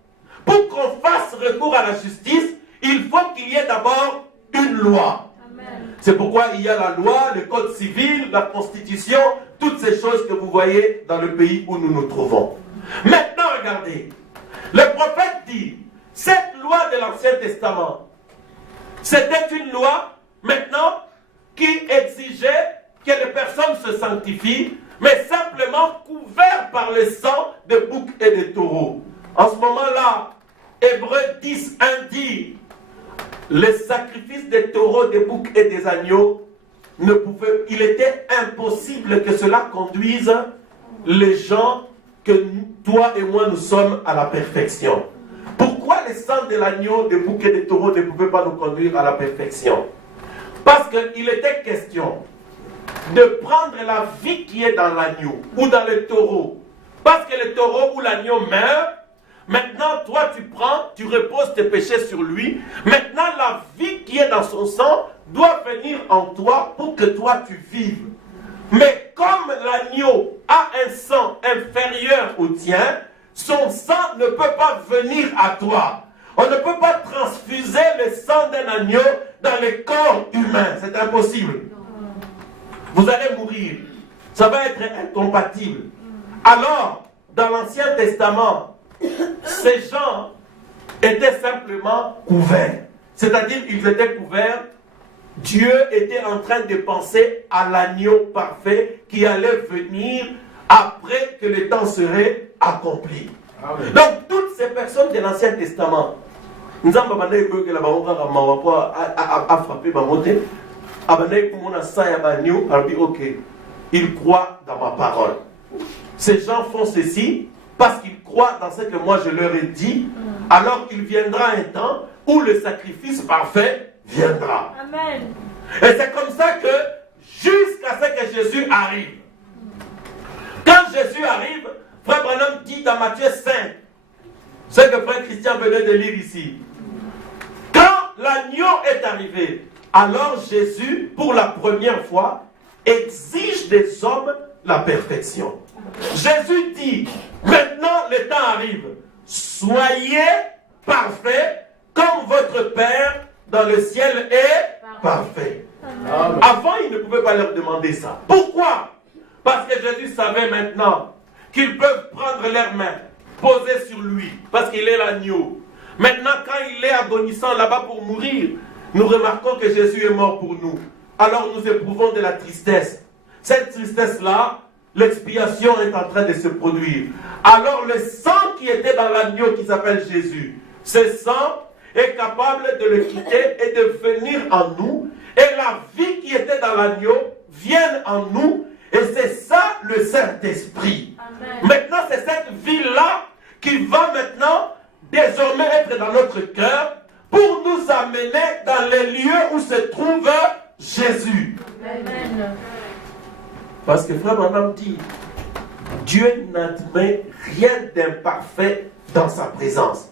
Pour qu'on fasse recours à la justice, il faut qu'il y ait d'abord une loi. Amen. C'est pourquoi il y a la loi, le code civil, la constitution, toutes ces choses que vous voyez dans le pays où nous nous trouvons. Maintenant, regardez. Le prophète dit, cette loi de l'Ancien Testament, c'était une loi, maintenant, qui exigeait que les personnes se sanctifient, mais simplement couvertes par le sang de boucs et de taureaux. En ce moment-là, Hébreux 10, 1 dit, les sacrifices des taureaux, des boucs et des agneaux, il était impossible que cela conduise les gens que toi et moi nous sommes à la perfection. Pourquoi les sangs de l'agneau, des boucs et des taureaux ne pouvaient pas nous conduire à la perfection? Parce qu'il était question de prendre la vie qui est dans l'agneau ou dans le taureau. Parce que le taureau ou l'agneau meurt, maintenant toi tu prends, tu reposes tes péchés sur lui. Maintenant la vie qui est dans son sang doit venir en toi pour que toi tu vives. Mais comme l'agneau a un sang inférieur au tien, son sang ne peut pas venir à toi. On ne peut pas transfuser le sang d'un agneau dans le corps humain. C'est impossible. Vous allez mourir. Ça va être incompatible. Alors, dans l'Ancien Testament, ces gens étaient simplement couverts. C'est-à-dire qu'ils étaient couverts. Dieu était en train de penser à l'agneau parfait qui allait venir après que le temps serait accompli. Amen. Donc, toutes ces personnes de l'Ancien Testament, nous avons frappé ils croient dans ma parole. Ces gens font ceci parce qu'ils croient dans ce que moi je leur ai dit. Alors il viendra un temps où le sacrifice parfait viendra. Amen. Et c'est comme ça que jusqu'à ce que Jésus arrive. Quand Jésus arrive, Frère Branham dit dans Matthieu 5, ce que Frère Christian venait de lire ici. Quand l'agneau est arrivé, alors Jésus, pour la première fois, exige des hommes la perfection. Jésus dit, maintenant le temps arrive, soyez parfaits comme votre Père dans le ciel est parfait. Amen. Avant, il ne pouvait pas leur demander ça. Pourquoi? Parce que Jésus savait maintenant qu'ils peuvent prendre leurs mains, poser sur lui, parce qu'il est l'agneau. Maintenant, quand il est agonissant là-bas pour mourir, nous remarquons que Jésus est mort pour nous. Alors nous éprouvons de la tristesse. Cette tristesse-là, l'expiation est en train de se produire. Alors le sang qui était dans l'agneau qui s'appelle Jésus, ce sang est capable de le quitter et de venir en nous. Et la vie qui était dans l'agneau vient en nous. Et c'est ça le Saint-Esprit. Maintenant, c'est cette vie-là qui va maintenant désormais être dans notre cœur pour nous amener dans les lieux où se trouve Jésus. Amen. Parce que Frère Branham dit, Dieu n'admet rien d'imparfait dans sa présence.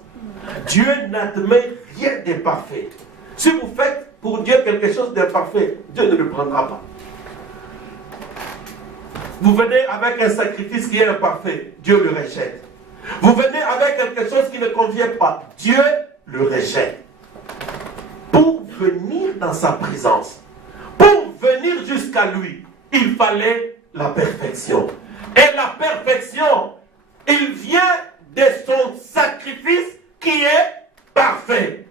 Dieu n'admet rien d'imparfait. Si vous faites pour Dieu quelque chose d'imparfait, Dieu ne le prendra pas. Vous venez avec un sacrifice qui est imparfait, Dieu le rejette. Vous venez avec quelque chose qui ne convient pas, Dieu le rejette. Pour venir dans sa présence, pour venir jusqu'à lui, il fallait la perfection. Et la perfection, il vient de son sacrifice qui est parfait.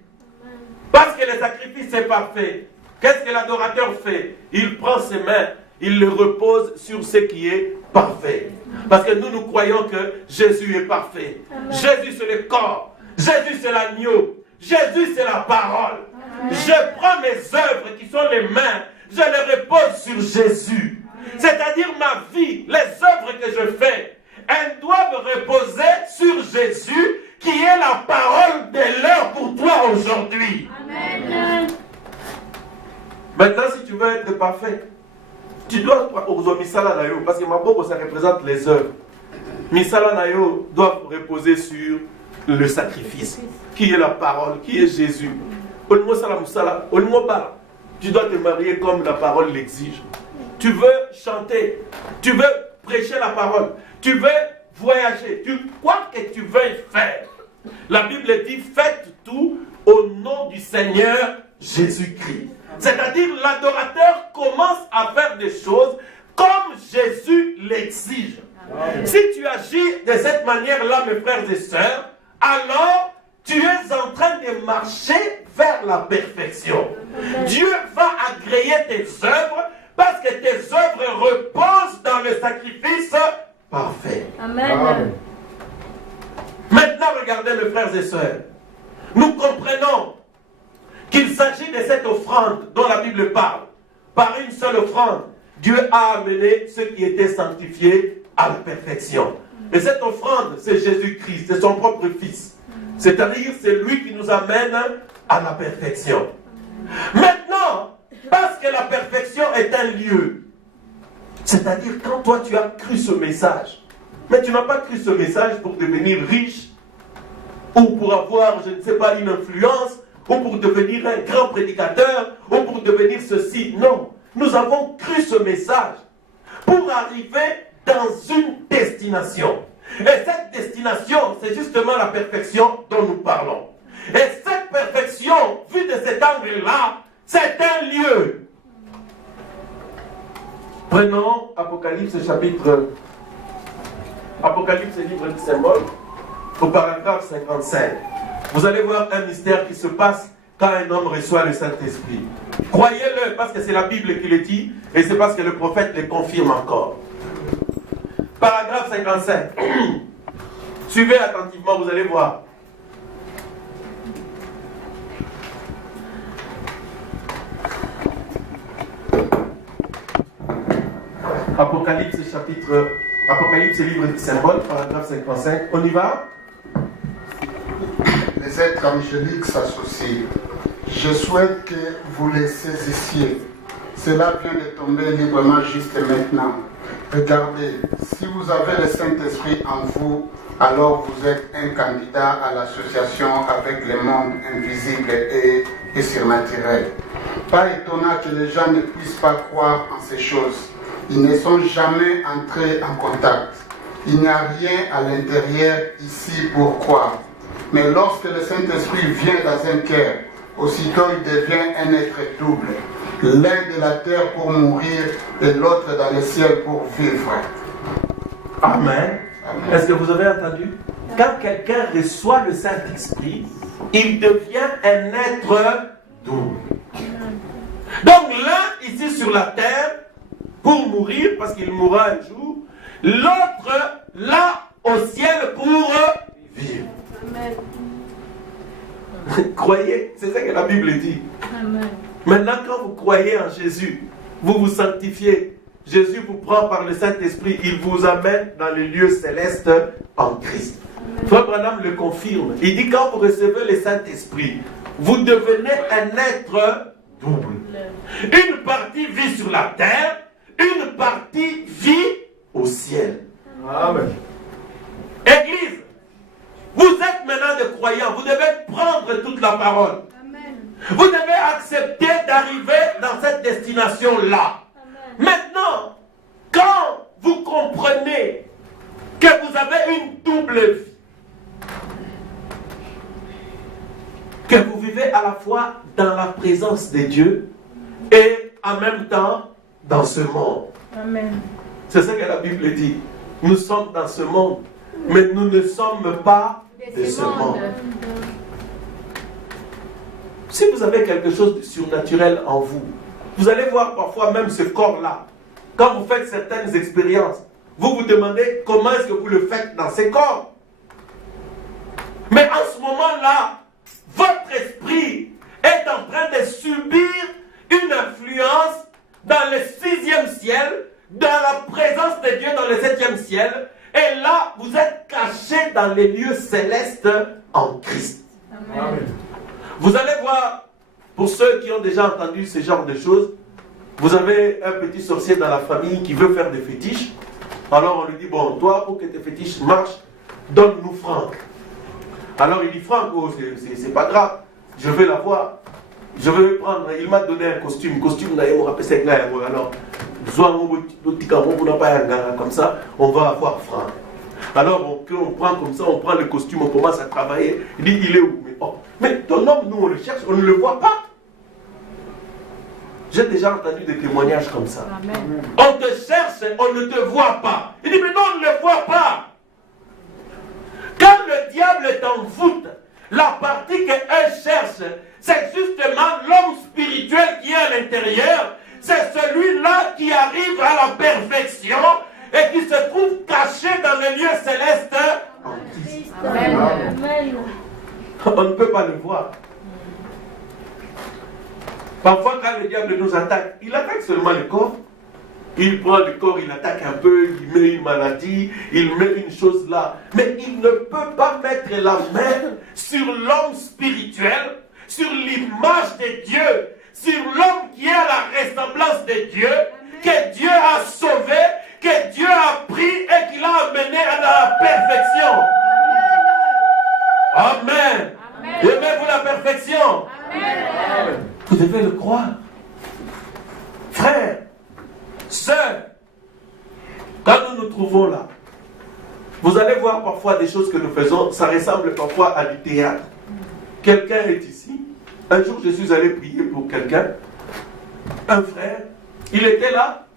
Parce que le sacrifice est parfait. Qu'est-ce que l'adorateur fait? Il prend ses mains, il le repose sur ce qui est parfait. Parce que nous croyons que Jésus est parfait. Amen. Jésus c'est le corps. Jésus c'est l'agneau. Jésus c'est la parole. Amen. Je prends mes œuvres qui sont les mains, je les repose sur Jésus. C'est-à-dire ma vie, les œuvres que je fais, elles doivent reposer sur Jésus qui est la parole de l'heure pour toi aujourd'hui. Amen. Maintenant, si tu veux être parfait, tu dois aux misala nayo, parce que ma bobo ça représente les œuvres. Misala nayo doit reposer sur le sacrifice, qui est la parole, qui est Jésus. Tu dois te marier comme la parole l'exige. Tu veux chanter, tu veux prêcher la parole, tu veux voyager, quoi que tu veuilles faire. La Bible dit, faites tout au nom du Seigneur Jésus-Christ. C'est-à-dire, l'adorateur commence à faire des choses comme Jésus l'exige. Si tu agis de cette manière-là, mes frères et sœurs, alors tu es en train de marcher vers la perfection. Dieu va agréer tes œuvres parce que tes œuvres reposent dans le sacrifice parfait. Amen. Maintenant, regardez, mes frères et sœurs. Nous comprenons qu'il s'agit de cette offrande dont la Bible parle. Par une seule offrande, Dieu a amené ceux qui étaient sanctifiés à la perfection. Et cette offrande, c'est Jésus-Christ, c'est son propre Fils. C'est-à-dire, c'est lui qui nous amène à la perfection. Maintenant, parce que la perfection est un lieu, c'est-à-dire quand toi tu as cru ce message, mais tu n'as pas cru ce message pour devenir riche, ou pour avoir, je ne sais pas, une influence, ou pour devenir un grand prédicateur, ou pour devenir ceci. Non, nous avons cru ce message pour arriver dans une destination. Et cette destination, c'est justement la perfection dont nous parlons. Et cette perfection, vue de cet angle-là, c'est un lieu. Prenons Apocalypse chapitre... Apocalypse, livre du symbole, au paragraphe 55. Vous allez voir un mystère qui se passe quand un homme reçoit le Saint-Esprit. Croyez-le, parce que c'est la Bible qui le dit, et c'est parce que le prophète le confirme encore. Paragraphe 55. Suivez attentivement, vous allez voir. Apocalypse, livre du symbole, paragraphe 55. On y va? Les êtres angéliques s'associent. Je souhaite que vous les saisissiez. Cela vient de tomber librement juste maintenant. Regardez, si vous avez le Saint-Esprit en vous, alors vous êtes un candidat à l'association avec le monde invisible et surnaturel. Pas étonnant que les gens ne puissent pas croire en ces choses. Ils ne sont jamais entrés en contact. Il n'y a rien à l'intérieur ici pour croire. Mais lorsque le Saint-Esprit vient dans un cœur, aussitôt il devient un être double. L'un de la terre pour mourir et l'autre dans le ciel pour vivre. Amen. Amen. Est-ce que vous avez entendu? Quand quelqu'un reçoit le Saint-Esprit, il devient un être double. Donc l'un ici sur la terre pour mourir, parce qu'il mourra un jour, l'autre là au ciel pour vivre. Amen. Croyez, c'est ça que la Bible dit. Amen. Maintenant, quand vous croyez en Jésus, vous vous sanctifiez. Jésus vous prend par le Saint-Esprit, il vous amène dans les lieux célestes en Christ. Frère Branham le confirme. Il dit quand vous recevez le Saint-Esprit, vous devenez un être double. Une partie vit sur la terre, une partie vit au ciel. Amen. Église, vous êtes maintenant des croyants, vous devez prendre toute la parole. Vous devez accepter d'arriver dans cette destination-là. Maintenant, quand vous comprenez que vous avez une double vie, que vous vivez à la fois dans la présence de Dieu et en même temps dans ce monde. Amen. C'est ce que la Bible dit. Nous sommes dans ce monde, mais nous ne sommes pas de ce monde. Si vous avez quelque chose de surnaturel en vous, vous allez voir parfois même ce corps-là. Quand vous faites certaines expériences, vous vous demandez comment est-ce que vous le faites dans ces corps. Mais en ce moment-là, votre esprit est en train de subir une influence dans le 6e ciel, dans la présence de Dieu dans le 7e ciel. Et là, vous êtes cachés dans les lieux célestes en Christ. Amen. Vous allez voir, pour ceux qui ont déjà entendu ce genre de choses, vous avez un petit sorcier dans la famille qui veut faire des fétiches. Alors on lui dit, bon, toi, pour que tes fétiches marchent, donne-nous Franck. Alors il dit, Franck, oh, c'est pas grave, je vais la voir. Je vais prendre, il m'a donné un costume alors, comme ça, on va avoir Franck. Alors on prend comme ça, on prend le costume, on commence à travailler. Il dit, il est où? Mais ton homme, nous on le cherche, on ne le voit pas. J'ai déjà entendu des témoignages comme ça. Amen. On te cherche, on ne te voit pas. Il dit, mais non, on ne le voit pas. Quand le diable t'envoûte, la partie qu'elle cherche, c'est justement l'homme spirituel qui est à l'intérieur. C'est celui-là qui arrive à la perfection et qui se trouve caché dans les lieux célestes. Amen. Amen. On ne peut pas le voir. Parfois, quand le diable nous attaque, il attaque seulement le corps. Il prend le corps, il attaque un peu, il met une maladie, il met une chose là. Mais il ne peut pas mettre la main sur l'homme spirituel, sur l'image de Dieu, sur l'homme qui est à la ressemblance de Dieu, que Dieu a sauvé, que Dieu a pris et qu'il a amené à la perfection. Amen. Aimez-vous la perfection? Amen. Vous devez le croire. Frère, sœur, quand nous nous trouvons là, vous allez voir parfois des choses que nous faisons, ça ressemble parfois à du théâtre. Quelqu'un est ici. Un jour, je suis allé prier pour quelqu'un, un frère, il était là.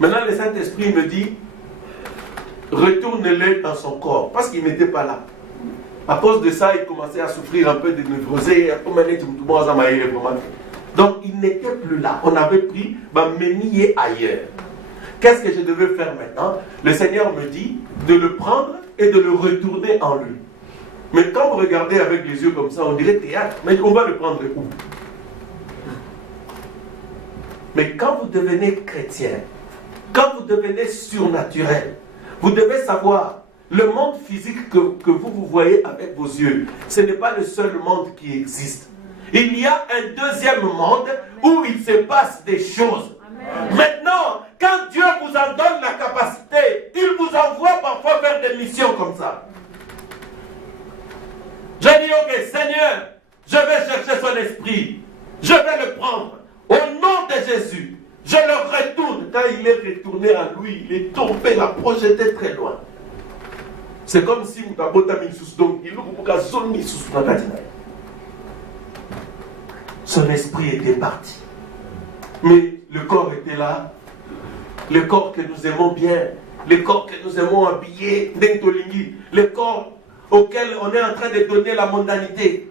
Maintenant, le Saint-Esprit me dit, retourne-le dans son corps, parce qu'il n'était pas là. À cause de ça, il commençait à souffrir un peu de névrosée. Donc, il n'était plus là. On avait pris Ménier ailleurs. Qu'est-ce que je devais faire maintenant? Le Seigneur me dit de le prendre et de le retourner en lui. Mais quand vous regardez avec les yeux comme ça, on dirait théâtre. Mais on va le prendre où? Mais quand vous devenez chrétien, quand vous devenez surnaturel, vous devez savoir, le monde physique que vous voyez avec vos yeux, ce n'est pas le seul monde qui existe. Il y a un deuxième monde où il se passe des choses. Amen. Maintenant, quand Dieu vous en donne la capacité, il vous envoie parfois faire des missions comme ça. Je dis, ok, Seigneur, je vais chercher son esprit. Je vais le prendre. Au nom de Jésus, je le retourne. Quand il est retourné à lui, il est tombé, la projeté très loin. C'est comme si vous avez mis sous donc il vous mis sous son esprit était parti. Mais le corps était là. Le corps que nous aimons bien. Le corps que nous aimons habiller. Le corps auquel on est en train de donner la mondanité.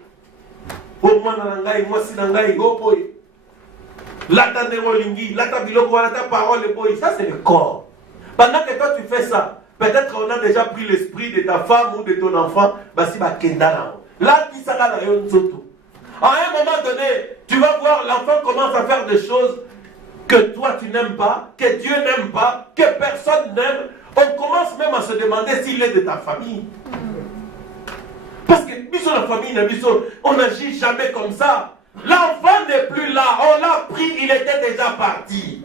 Ça c'est le corps. Pendant que toi tu fais ça, peut-être qu'on a déjà pris l'esprit de ta femme ou de ton enfant. Là, qui sera la à un moment donné, tu vas voir l'enfant commence à faire des choses que toi tu n'aimes pas, que Dieu n'aime pas, que personne n'aime. On commence même à se demander s'il est de ta famille. Parce que la famille, on n'agit jamais comme ça. L'enfant n'est plus là, on l'a pris, il était déjà parti.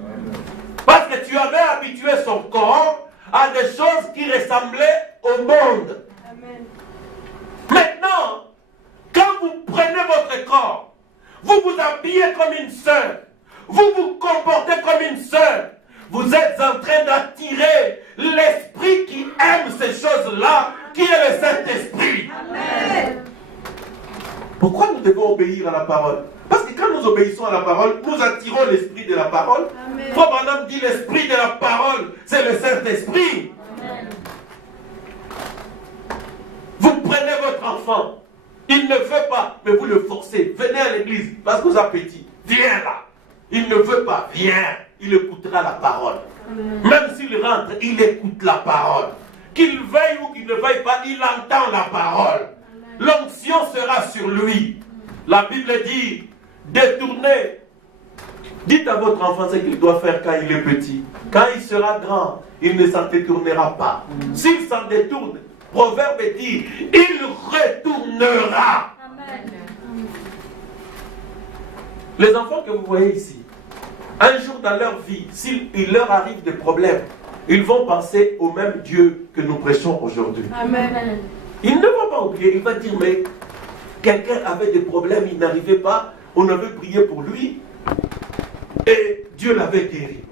Parce que tu avais habitué son corps à des choses qui ressemblaient au monde. Amen. Maintenant, quand vous prenez votre corps, vous vous habillez comme une sœur, vous vous comportez comme une sœur, vous êtes en train d'attirer l'esprit qui aime ces choses-là, qui est le Saint-Esprit. Amen. Pourquoi nous devons obéir à la parole? Parce que quand nous obéissons à la parole, nous attirons l'esprit de la parole. Frère Branham dit l'esprit de la parole, c'est le Saint-Esprit. Amen. Vous prenez votre enfant, il ne veut pas, mais vous le forcez. Venez à l'église, parce que vous êtes petit. Viens là. Il ne veut pas, viens. Il écoutera la parole. Amen. Même s'il rentre, il écoute la parole. Qu'il veuille ou qu'il ne veuille pas, il entend la parole. L'onction sera sur lui. La Bible dit, détournez. Dites à votre enfant ce qu'il doit faire quand il est petit. Quand il sera grand, il ne s'en détournera pas. S'il s'en détourne, Proverbe dit, il retournera. Amen. Les enfants que vous voyez ici, un jour dans leur vie, s'il leur arrive des problèmes, ils vont penser au même Dieu que nous prêchons aujourd'hui. Amen. Il ne va pas oublier, il va dire, mais quelqu'un avait des problèmes, il n'arrivait pas, on avait prié pour lui, et Dieu l'avait guéri.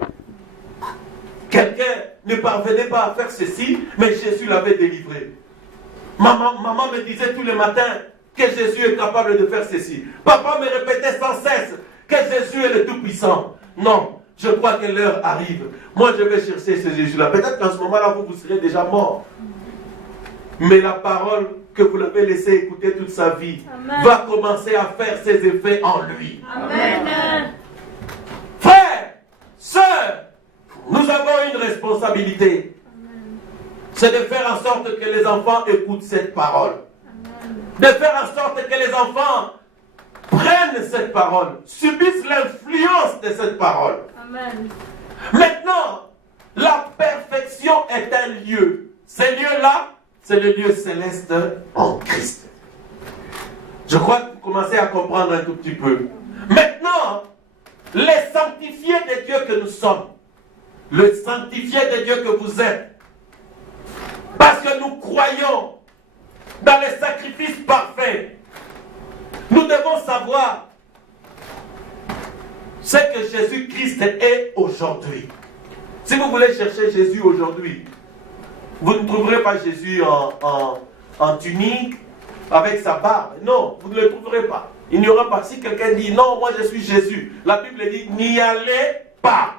Quelqu'un ne parvenait pas à faire ceci, mais Jésus l'avait délivré. Maman me disait tous les matins que Jésus est capable de faire ceci. Papa me répétait sans cesse que Jésus est le Tout-Puissant. Non, je crois que l'heure arrive. Moi, je vais chercher ce Jésus-là. Peut-être qu'en ce moment-là, vous serez déjà mort. Mais la parole que vous l'avez laissé écouter toute sa vie, amen, va commencer à faire ses effets en lui. Amen. Frères, sœurs, nous avons une responsabilité. C'est de faire en sorte que les enfants écoutent cette parole. Amen. De faire en sorte que les enfants prennent prennent cette parole, subissent l'influence de cette parole. Amen. Maintenant, la perfection est un lieu. Ce lieu-là, c'est le lieu céleste en Christ. Je crois que vous commencez à comprendre un tout petit peu. Maintenant, les sanctifiés de Dieu que nous sommes, le sanctifié de Dieu que vous êtes, parce que nous croyons dans les sacrifices parfaits, nous devons savoir ce que Jésus-Christ est aujourd'hui. Si vous voulez chercher Jésus aujourd'hui, vous ne trouverez pas Jésus en tunique, avec sa barbe. Non, vous ne le trouverez pas. Il n'y aura pas. Si quelqu'un dit, non, moi je suis Jésus, la Bible dit, n'y allez pas.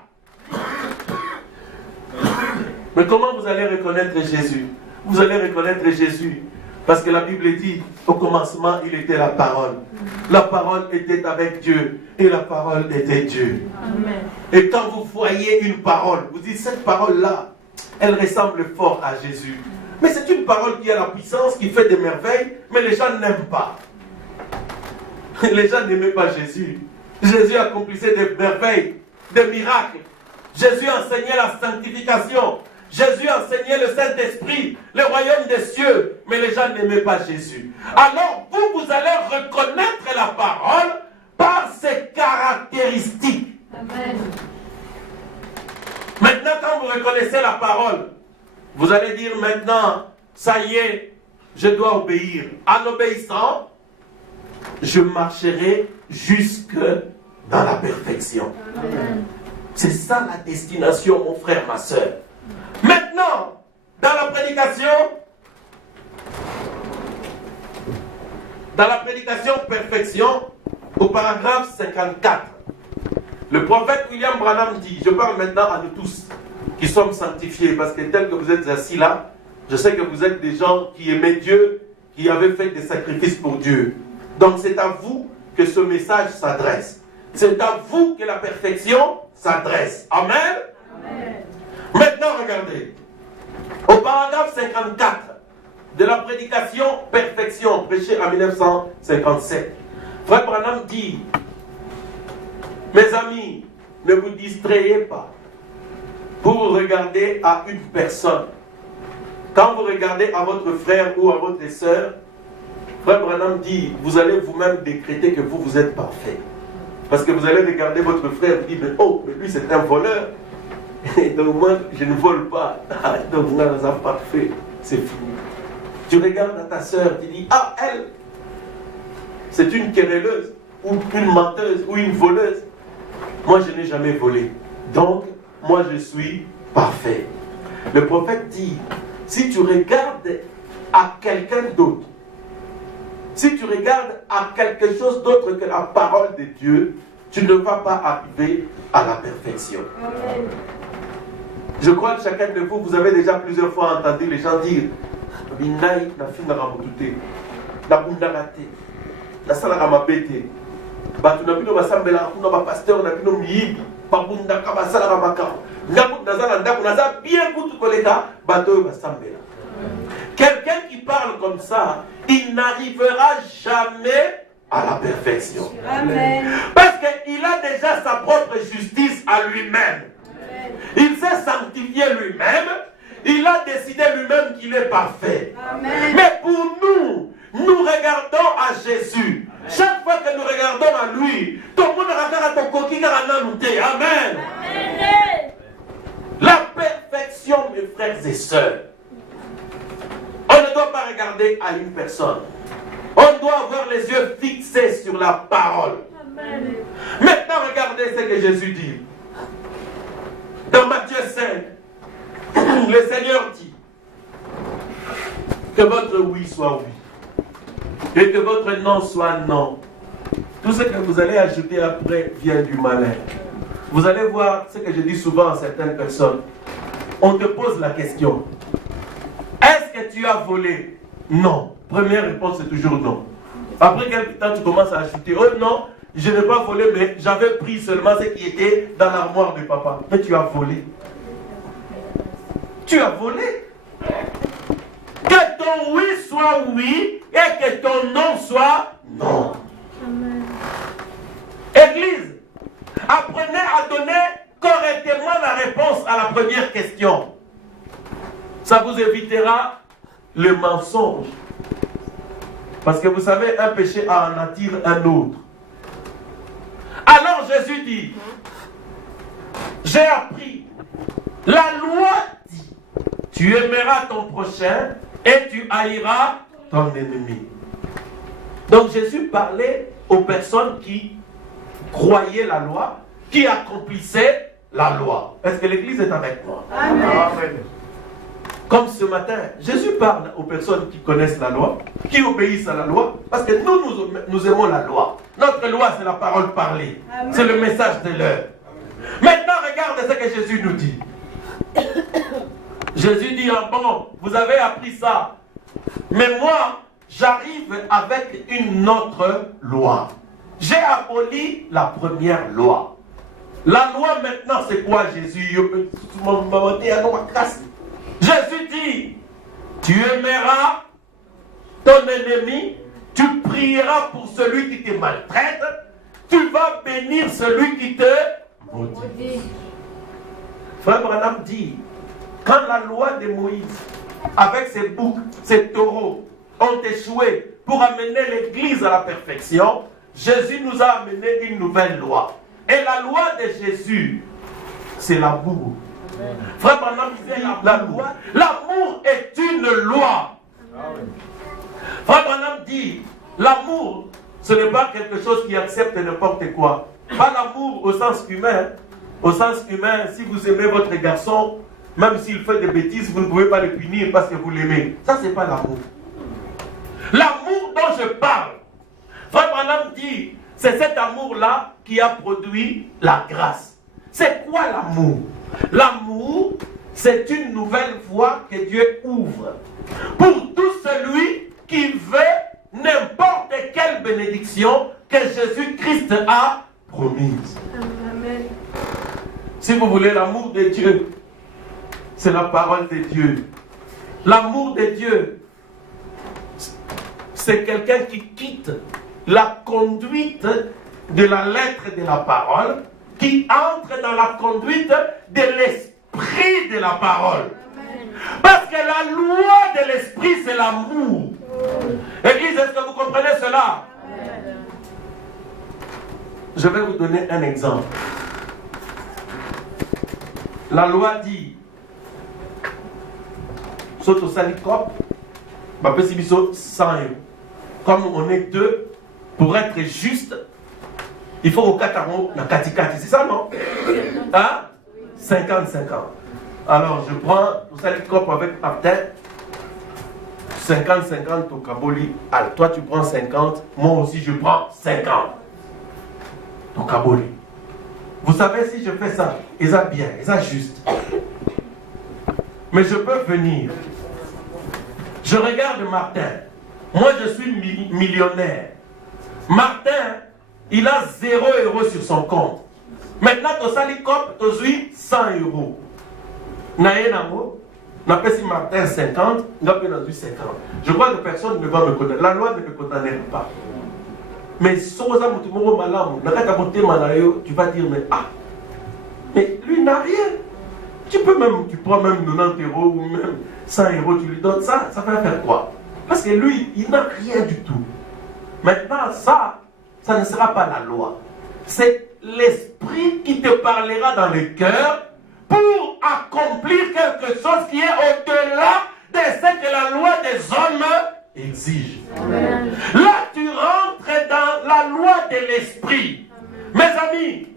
Mais comment vous allez reconnaître Jésus? Vous allez reconnaître Jésus parce que la Bible dit, au commencement, il était la parole. La parole était avec Dieu et la parole était Dieu. Amen. Et quand vous voyez une parole, vous dites, cette parole-là, elle ressemble fort à Jésus. Mais c'est une parole qui a la puissance, qui fait des merveilles, mais les gens n'aiment pas. Les gens n'aimaient pas Jésus. Jésus accomplissait des merveilles, des miracles. Jésus enseignait la sanctification. Jésus enseignait le Saint-Esprit, le royaume des cieux, mais les gens n'aimaient pas Jésus. Alors vous allez reconnaître la parole par ses caractéristiques. Amen. Maintenant, quand vous reconnaissez la parole, vous allez dire maintenant, ça y est, je dois obéir. En obéissant, je marcherai jusque dans la perfection. Amen. C'est ça la destination, mon frère, ma soeur. Maintenant, dans la prédication perfection, au paragraphe 54, le prophète William Branham dit, je parle maintenant à nous tous qui sommes sanctifiés, parce que tel que vous êtes assis là, je sais que vous êtes des gens qui aimaient Dieu, qui avaient fait des sacrifices pour Dieu. Donc c'est à vous que ce message s'adresse. C'est à vous que la perfection s'adresse. Amen. Amen. Maintenant, regardez. Au paragraphe 54 de la prédication perfection, prêchée en 1957, Frère Branham dit, mes amis, ne vous distrayez pas pour regarder à une personne. Quand vous regardez à votre frère ou à votre sœur, Frère Branham dit, vous allez vous-même décréter que vous êtes parfait. Parce que vous allez regarder votre frère et vous dire, mais lui c'est un voleur. Et donc moi, je ne vole pas. Donc vous êtes un parfait. C'est fini. Tu regardes à ta sœur, tu dis, ah, elle, c'est une querelleuse, ou une menteuse, ou une voleuse. Moi, je n'ai jamais volé. Donc, moi, je suis parfait. Le prophète dit, si tu regardes à quelqu'un d'autre, si tu regardes à quelque chose d'autre que la parole de Dieu, tu ne vas pas arriver à la perfection. Amen. Je crois que chacun de vous, vous avez déjà plusieurs fois entendu les gens dire, Binaï na fi na ramutute, na bundarate, na salaka mabete, batu na bino basambela kuna ba pasteur na bino miyibi, ba bundaka basalaka makao, ngabu nazala ndaku naza bien kutu koleka, bato basambela. Quelqu'un qui parle comme ça, il n'arrivera jamais à la perfection. Amen. Parce qu'il a déjà sa propre justice à lui-même. Il s'est sanctifié lui-même. Il a décidé lui-même qu'il est parfait. Amen. Mais pour nous, nous regardons à Jésus. Chaque fois que nous regardons à lui, tout le monde regarde ton coquille. Amen. Amen. La perfection, mes frères et sœurs. On ne doit pas regarder à une personne. On doit avoir les yeux fixés sur la parole. Amen. Maintenant, regardez ce que Jésus dit. Dans Matthieu 5, le Seigneur dit que votre oui soit oui et que votre non soit non. Tout ce que vous allez ajouter après vient du malin. Vous allez voir ce que je dis souvent à certaines personnes. On te pose la question. Est-ce que tu as volé? Non. Première réponse, c'est toujours non. Après quelques temps, tu commences à ajouter. Oh non, je n'ai pas volé, mais j'avais pris seulement ce qui était dans l'armoire de papa. Mais tu as volé. Tu as volé. Que ton oui soit oui et que ton non soit non. Amen. Église, apprenez à donner correctement la réponse à la première question. Ça vous évitera le mensonge. Parce que vous savez, un péché en attire un autre. Alors Jésus dit, j'ai appris, la loi dit, tu aimeras ton prochain et tu haïras ton ennemi. Donc Jésus parlait aux personnes qui croyaient la loi, qui accomplissaient la loi. Est-ce que l'Église est avec moi? Amen. Comme ce matin, Jésus parle aux personnes qui connaissent la loi, qui obéissent à la loi, parce que nous aimons la loi. Notre loi, c'est la parole parlée. C'est le message de l'heure. Maintenant, regardez ce que Jésus nous dit. Jésus dit, ah bon, vous avez appris ça. Mais moi, j'arrive avec une autre loi. J'ai aboli la première loi. La loi maintenant, c'est quoi, Jésus? Jésus dit, tu aimeras ton ennemi, tu prieras pour celui qui te maltraite, tu vas bénir celui qui te maudit. Frère Branham dit, quand la loi de Moïse, avec ses boucs, ses taureaux, ont échoué pour amener l'Église à la perfection, Jésus nous a amené une nouvelle loi. Et la loi de Jésus, c'est l'amour. Frère Branham disait l'amour. L'amour est une loi. Frère Branham dit, l'amour, ce n'est pas quelque chose qui accepte n'importe quoi. Pas l'amour au sens humain. Au sens humain, si vous aimez votre garçon, même s'il fait des bêtises, vous ne pouvez pas le punir parce que vous l'aimez. Ça, c'est pas l'amour. L'amour dont je parle, Frère Branham dit, c'est cet amour-là qui a produit la grâce. C'est quoi l'amour? L'amour, c'est une nouvelle voie que Dieu ouvre pour tout celui qui veut n'importe quelle bénédiction que Jésus-Christ a promise. Amen. Si vous voulez l'amour de Dieu, c'est la parole de Dieu. L'amour de Dieu, c'est quelqu'un qui quitte la conduite de la lettre de la parole, qui entre dans la conduite de l'esprit de la parole. Parce que la loi de l'esprit, c'est l'amour. Église, est-ce que vous comprenez cela? Je vais vous donner un exemple. La loi dit, saute au salicop, bah, 100 €. Comme on est deux, pour être juste, il faut au 4 na katikati, c'est ça non? Hein? 50-50. Alors je prends le salicop avec Martin, 50-50 au Kaboli. Alors toi tu prends 50, moi aussi je prends 50 au Kaboli. Vous savez, si je fais ça, ils ont bien, ils ont juste. Mais je peux venir. Je regarde Martin. Moi, je suis millionnaire. Martin, il a 0 € sur son compte. Maintenant, tu as tu as 100 €. Je si Martin 50, je suis 50. Je crois que personne ne va me connaître. La loi ne me condamnera pas. Mais si tu vas dire, mais lui n'a rien. Tu prends même 90 € ou même 100 €, tu lui donnes ça, ça va faire quoi? Parce que lui, il n'a rien du tout. Maintenant, ça ne sera pas la loi. C'est l'esprit qui te parlera dans le cœur pour accomplir quelque chose qui est au-delà de ce que la loi des hommes exige. Amen. Là, tu rentres dans la loi de l'esprit. Mes amis,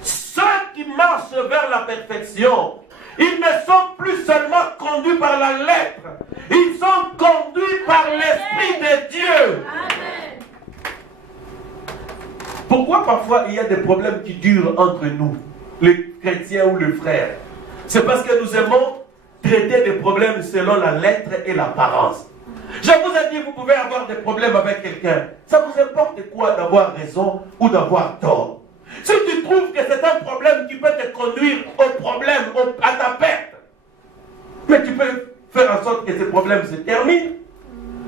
ceux qui marchent vers la perfection, ils ne sont plus seulement conduits par la lettre, ils sont conduits par l'Esprit de Dieu. Amen. Pourquoi parfois il y a des problèmes qui durent entre nous, les chrétiens ou les frères? C'est parce que nous aimons traiter des problèmes selon la lettre et l'apparence. Je vous ai dit, vous pouvez avoir des problèmes avec quelqu'un. Ça vous importe quoi d'avoir raison ou d'avoir tort? Si tu trouves que c'est un problème qui peut te conduire au problème, à ta perte, mais tu peux faire en sorte que ce problème se termine.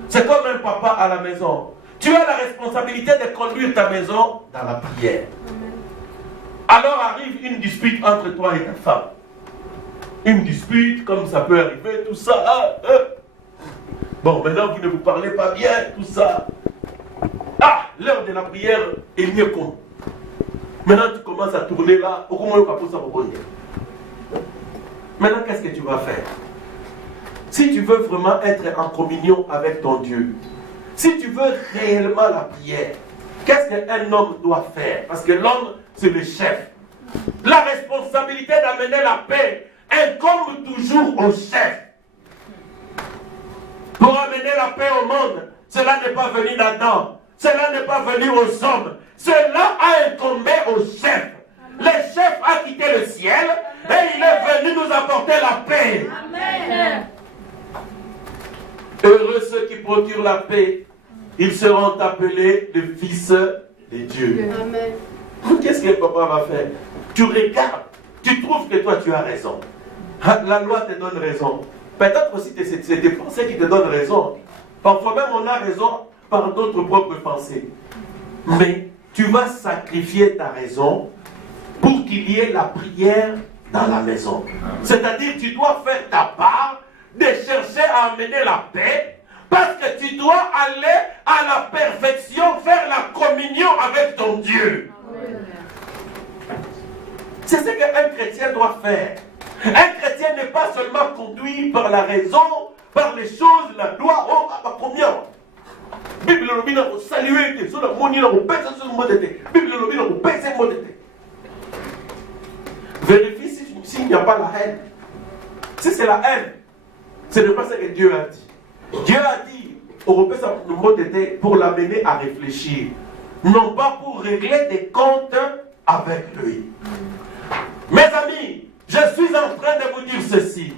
C'est comme un papa à la maison. Tu as la responsabilité de conduire ta maison dans la prière. Alors arrive une dispute entre toi et ta femme. Une dispute, comme ça peut arriver, tout ça. Bon, maintenant vous ne vous parlez pas bien, tout ça. Ah, l'heure de la prière est mieux qu'on. Maintenant tu commences à tourner là. Maintenant, qu'est-ce que tu vas faire? Si tu veux vraiment être en communion avec ton Dieu, si tu veux réellement la prière, qu'est-ce qu'un homme doit faire? Parce que l'homme, c'est le chef. La responsabilité d'amener la paix incombe toujours au chef. Pour amener la paix au monde, cela n'est pas venu d'Adam, cela n'est pas venu aux hommes, cela a incombé au chef. Le chef a quitté le ciel et il est venu nous apporter la paix. Amen. Heureux ceux qui procurent la paix, ils seront appelés les fils de Dieu. Amen. Qu'est-ce que papa va faire? Tu regardes, tu trouves que toi tu as raison. La loi te donne raison. Peut-être aussi que c'est tes pensées qui te donnent raison. Parfois même on a raison par notre propre pensée. Mais tu vas sacrifier ta raison pour qu'il y ait la prière dans la maison. C'est-à-dire tu dois faire ta part de chercher à amener la paix parce que tu dois aller à la perfection, faire la communion avec ton Dieu. C'est ce qu'un chrétien doit faire. Un chrétien n'est pas seulement conduit par la raison, par les choses, la loi, combien? Bible lobby n'a pas salué, que sur la monnaie n'a pas baissé sur le mot de thé. Bible lobby n'a pas baissé le mot de thé. Vérifie s'il n'y a pas la haine. Si c'est la haine, ce n'est pas ce que Dieu a dit. Dieu a dit, on repère le mot de thé pour l'amener à réfléchir, non pas pour régler des comptes avec lui. Mes amis, je suis en train de vous dire ceci.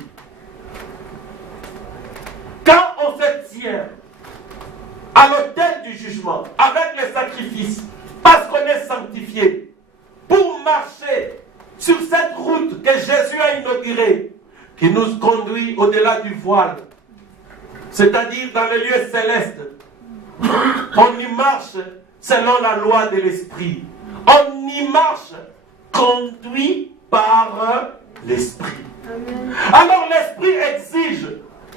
Quand on se tient à l'autel du jugement, avec les sacrifices, parce qu'on est sanctifié, pour marcher sur cette route que Jésus a inaugurée, qui nous conduit au-delà du voile, c'est-à-dire dans les lieux célestes, on y marche selon la loi de l'Esprit. On y marche conduit par l'Esprit. Alors l'Esprit exige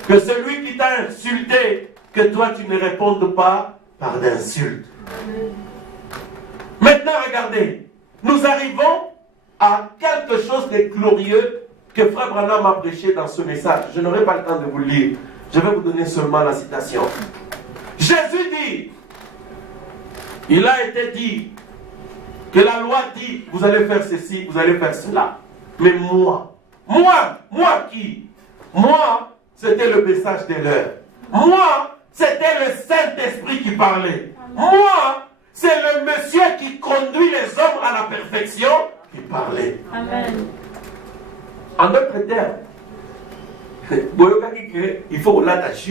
que celui qui t'a insulté, que toi tu ne répondes pas par d'insultes. Maintenant regardez, nous arrivons à quelque chose de glorieux que Frère Branham a prêché dans ce message. Je n'aurai pas le temps de vous le lire. Je vais vous donner seulement la citation. Jésus dit, il a été dit que la loi dit, vous allez faire ceci, vous allez faire cela. Mais moi qui? Moi, c'était le message de l'heure. Moi, c'était le Saint-Esprit qui parlait. Moi, c'est le monsieur qui conduit les hommes à la perfection qui parlait. Amen. En d'autres termes, il faut qu'on l'attache,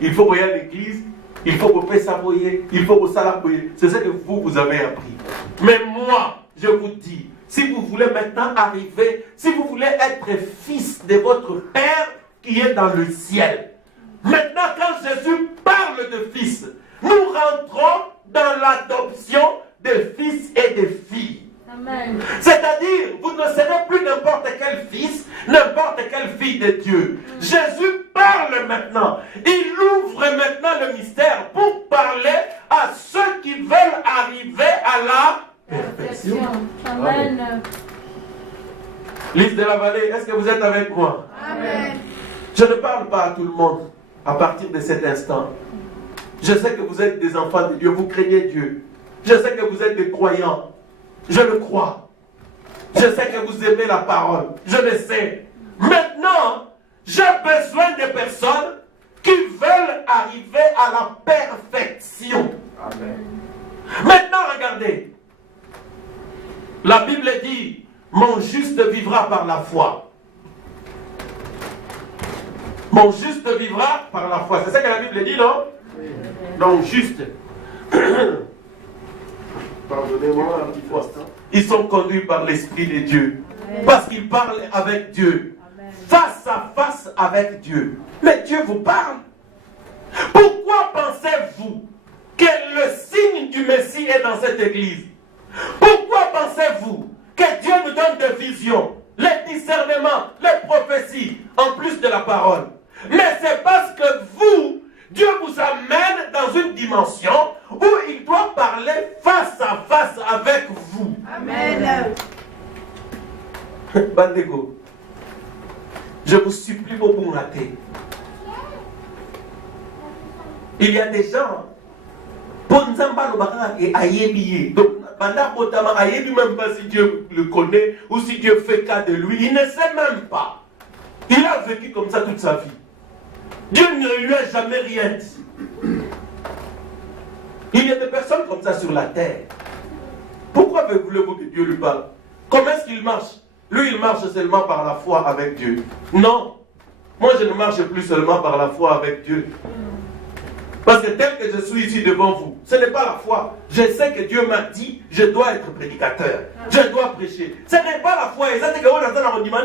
il faut qu'on y aille à l'église, il faut qu'on paie sa boyer, il faut qu'on s'alaboyer. C'est ce que vous avez appris. Mais moi, je vous dis, si vous voulez maintenant arriver, si vous voulez être fils de votre Père qui est dans le ciel, maintenant quand Jésus parle de fils, nous rentrons dans l'adoption de fils et de filles. Amen. C'est-à-dire, vous ne serez plus n'importe quel fils, n'importe quelle fille de Dieu. Jésus parle maintenant. Il ouvre maintenant le mystère pour parler à ceux qui veulent arriver à la perfection. Amen. Lys de la vallée, est-ce que vous êtes avec moi? Amen. Je ne parle pas à tout le monde à partir de cet instant. Je sais que vous êtes des enfants de Dieu, vous craignez Dieu. Je sais que vous êtes des croyants. Je le crois. Je sais que vous aimez la parole. Je le sais. Maintenant, j'ai besoin de personnes qui veulent arriver à la perfection. Amen. Maintenant, regardez. La Bible dit, mon juste vivra par la foi. Mon juste vivra par la foi. C'est ça que la Bible dit, non? Donc, juste. Pardonnez-moi un petit instant. Ils sont conduits par l'Esprit de Dieu. Parce qu'ils parlent avec Dieu. Face à face avec Dieu. Mais Dieu vous parle. Pourquoi pensez-vous que le signe du Messie est dans cette église. Pourquoi pensez-vous que Dieu nous donne des visions, les discernements, les prophéties, en plus de la parole? Mais c'est parce que vous, Dieu vous amène dans une dimension où il doit parler face à face avec vous. Amen. Bandego, je vous supplie beaucoup rater. Il y a des gens, donc, même pas si Dieu le connaît ou si Dieu fait cas de lui, il ne sait même pas. Il a vécu comme ça toute sa vie. Dieu ne lui a jamais rien dit. Il y a des personnes comme ça sur la terre. Pourquoi voulez-vous que Dieu lui parle? Comment est-ce qu'il marche? Lui, il marche seulement par la foi avec Dieu. Non. Moi, je ne marche plus seulement par la foi avec Dieu. Parce que tel que je suis ici devant vous, ce n'est pas la foi. Je sais que Dieu m'a dit, je dois être prédicateur. Je dois prêcher. Ce n'est pas la foi.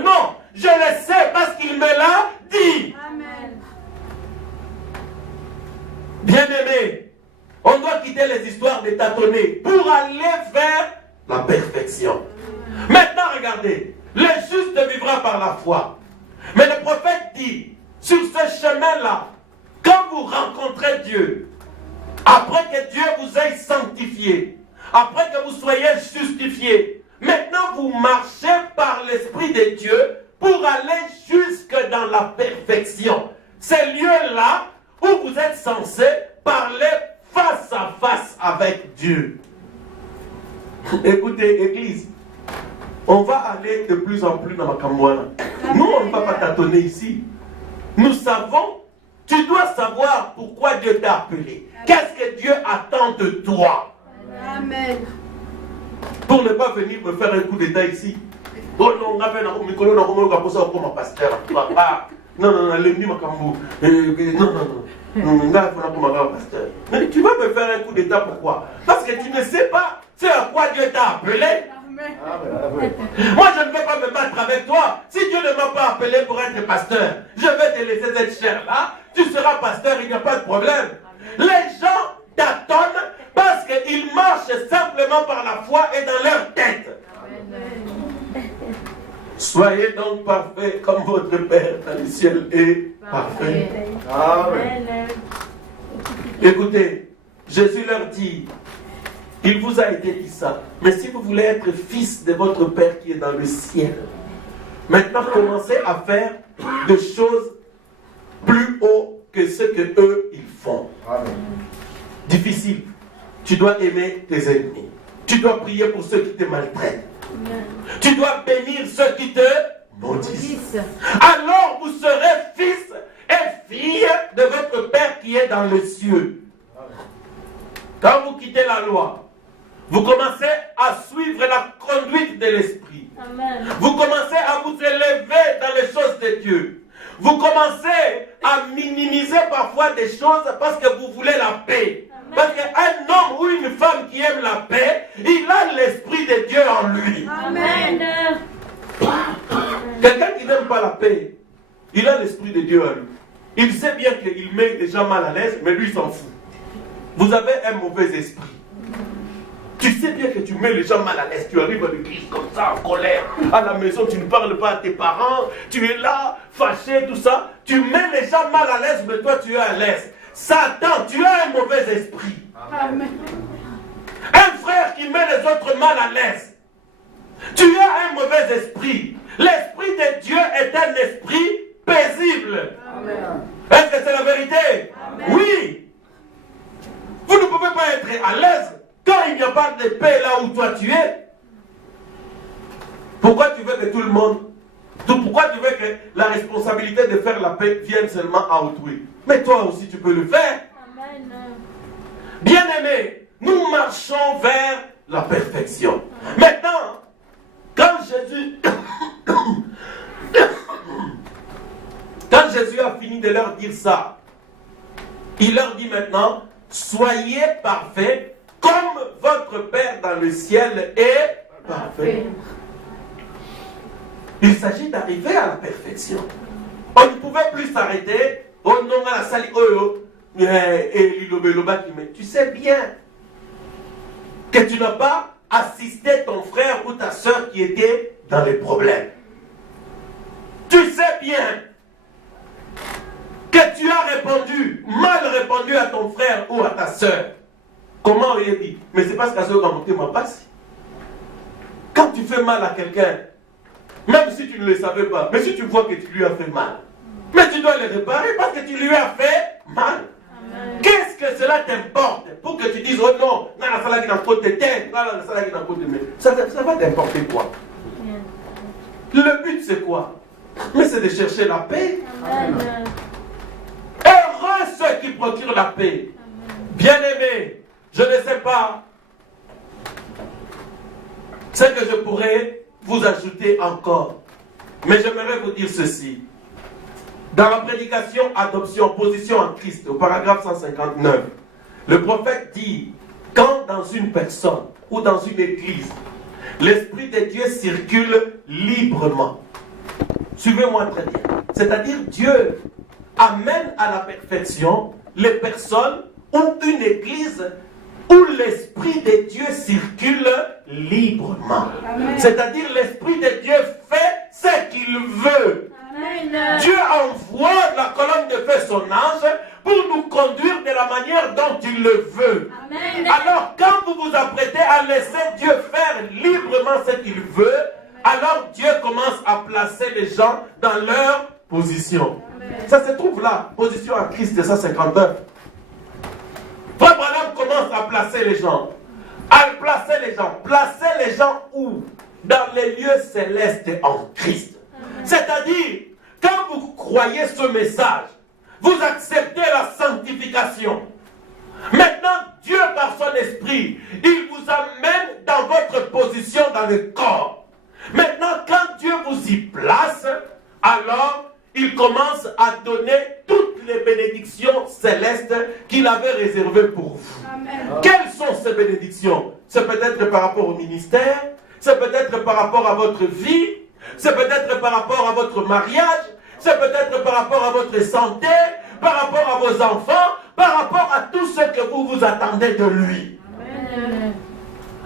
Non, je le sais parce qu'il me l'a dit. Amen. Bien-aimé, on doit quitter les histoires de tâtonner pour aller vers la perfection. Maintenant, regardez, le juste vivra par la foi. Mais le prophète dit, sur ce chemin-là, quand vous rencontrez Dieu, après que Dieu vous ait sanctifié, après que vous soyez justifié, maintenant vous marchez par l'Esprit de Dieu pour aller jusque dans la perfection. Ces lieux-là où vous êtes censé parler face à face avec Dieu. Écoutez, Église, on va aller de plus en plus dans la Cambouana. Nous, on ne va pas tâtonner ici. Nous savons, tu dois savoir pourquoi Dieu t'a appelé. Qu'est-ce que Dieu attend de toi? Amen. Pour ne pas venir me faire un coup d'état ici. Oh non, on a fait un micro, on a posé comme un pasteur. Non, l'ennemi m'a cambou. Non, pasteur. Mais tu vas me faire un coup d'état, pourquoi? Parce que tu ne sais pas c'est à quoi Dieu t'a appelé. Moi, je ne vais pas me battre avec toi. Si Dieu ne m'a pas appelé pour être pasteur, je vais te laisser cette chair-là. Tu seras pasteur, il n'y a pas de problème. Les gens t'attendent parce qu'ils marchent simplement par la foi et dans leur tête. Soyez donc parfaits comme votre Père dans le ciel est parfait. Amen. Écoutez, Jésus leur dit, il vous a été dit ça, mais si vous voulez être fils de votre Père qui est dans le ciel, maintenant commencez à faire des choses plus haut que ce que eux ils font. Amen. Difficile. Tu dois aimer tes ennemis. Tu dois prier pour ceux qui te maltraitent. Amen. Tu dois bénir ceux qui te maudissent. Alors vous serez fils et filles de votre Père qui est dans les cieux. Quand vous quittez la loi, vous commencez à suivre la conduite de l'Esprit. Amen. Vous commencez à vous élever dans les choses de Dieu. Vous commencez à minimiser parfois des choses parce que vous voulez la paix. Amen. Parce qu'un homme ou une femme qui aime la paix, il a l'Esprit de Dieu en lui. Amen. Quelqu'un qui n'aime pas la paix, il a l'Esprit de Dieu en lui. Il sait bien qu'il met des gens mal à l'aise, mais lui il s'en fout. Vous avez un mauvais esprit. Tu sais bien que tu mets les gens mal à l'aise. Tu arrives à l'église comme ça, en colère. À la maison, tu ne parles pas à tes parents. Tu es là, fâché, tout ça. Tu mets les gens mal à l'aise, mais toi, tu es à l'aise. Satan, tu as un mauvais esprit. Amen. Un frère qui met les autres mal à l'aise. Tu as un mauvais esprit. L'esprit de Dieu est un esprit paisible. Amen. Est-ce que c'est la vérité? Amen. Oui. Vous ne pouvez pas être à l'aise quand il n'y a pas de paix là où toi tu es. Pourquoi tu veux que tout le monde... Pourquoi tu veux que la responsabilité de faire la paix vienne seulement à autrui? Mais toi aussi tu peux le faire. Amen. Bien-aimés, nous marchons vers la perfection. Maintenant, quand Jésus a fini de leur dire ça, il leur dit maintenant, soyez parfaits comme votre Père dans le ciel est parfait. Il s'agit d'arriver à la perfection. On ne pouvait plus s'arrêter. Oh non, à la salle, mais tu sais bien que tu n'as pas assisté ton frère ou ta soeur qui était dans les problèmes. Tu sais bien que tu as répondu, mal répondu à ton frère ou à ta soeur. Comment il dit? Mais c'est parce qu'à ce moment tu m'as passé. Quand tu fais mal à quelqu'un, même si tu ne le savais pas, mais si tu vois que tu lui as fait mal, mais tu dois le réparer parce que tu lui as fait mal. Qu'est-ce que cela t'importe pour que tu dises, oh non, ça va t'importer quoi? Le but c'est quoi? Mais c'est de chercher la paix. Heureux ceux qui procurent la paix. Bien-aimés, je ne sais pas ce que je pourrais vous ajouter encore. Mais j'aimerais vous dire ceci. Dans la prédication adoption, position en Christ, au paragraphe 159, le prophète dit, quand dans une personne ou dans une église, l'Esprit de Dieu circule librement. Suivez-moi très bien. C'est-à-dire Dieu amène à la perfection les personnes ou une église où l'Esprit de Dieu circule librement. C'est-à-dire l'Esprit de Dieu fait ce qu'il veut. Amen. Dieu envoie la colonne de feu son ange pour nous conduire de la manière dont il le veut. Amen. Alors quand vous vous apprêtez à laisser Dieu faire librement ce qu'il veut, alors Dieu commence à placer les gens dans leur position. Amen. Ça se trouve là, position en Christ 159. Frère Branham commence à placer les gens. À placer les gens. Placer les gens où? Dans les lieux célestes en Christ. C'est-à-dire, quand vous croyez ce message, vous acceptez la sanctification. Maintenant, Dieu par son esprit, il vous amène dans votre position dans le corps. Maintenant, quand Dieu vous y place, alors il commence à donner toutes les bénédictions célestes qu'il avait réservées pour vous. Amen. Quelles sont ces bénédictions? C'est peut-être par rapport au ministère, c'est peut-être par rapport à votre vie, c'est peut-être par rapport à votre mariage, c'est peut-être par rapport à votre santé, par rapport à vos enfants, par rapport à tout ce que vous vous attendez de lui. Amen.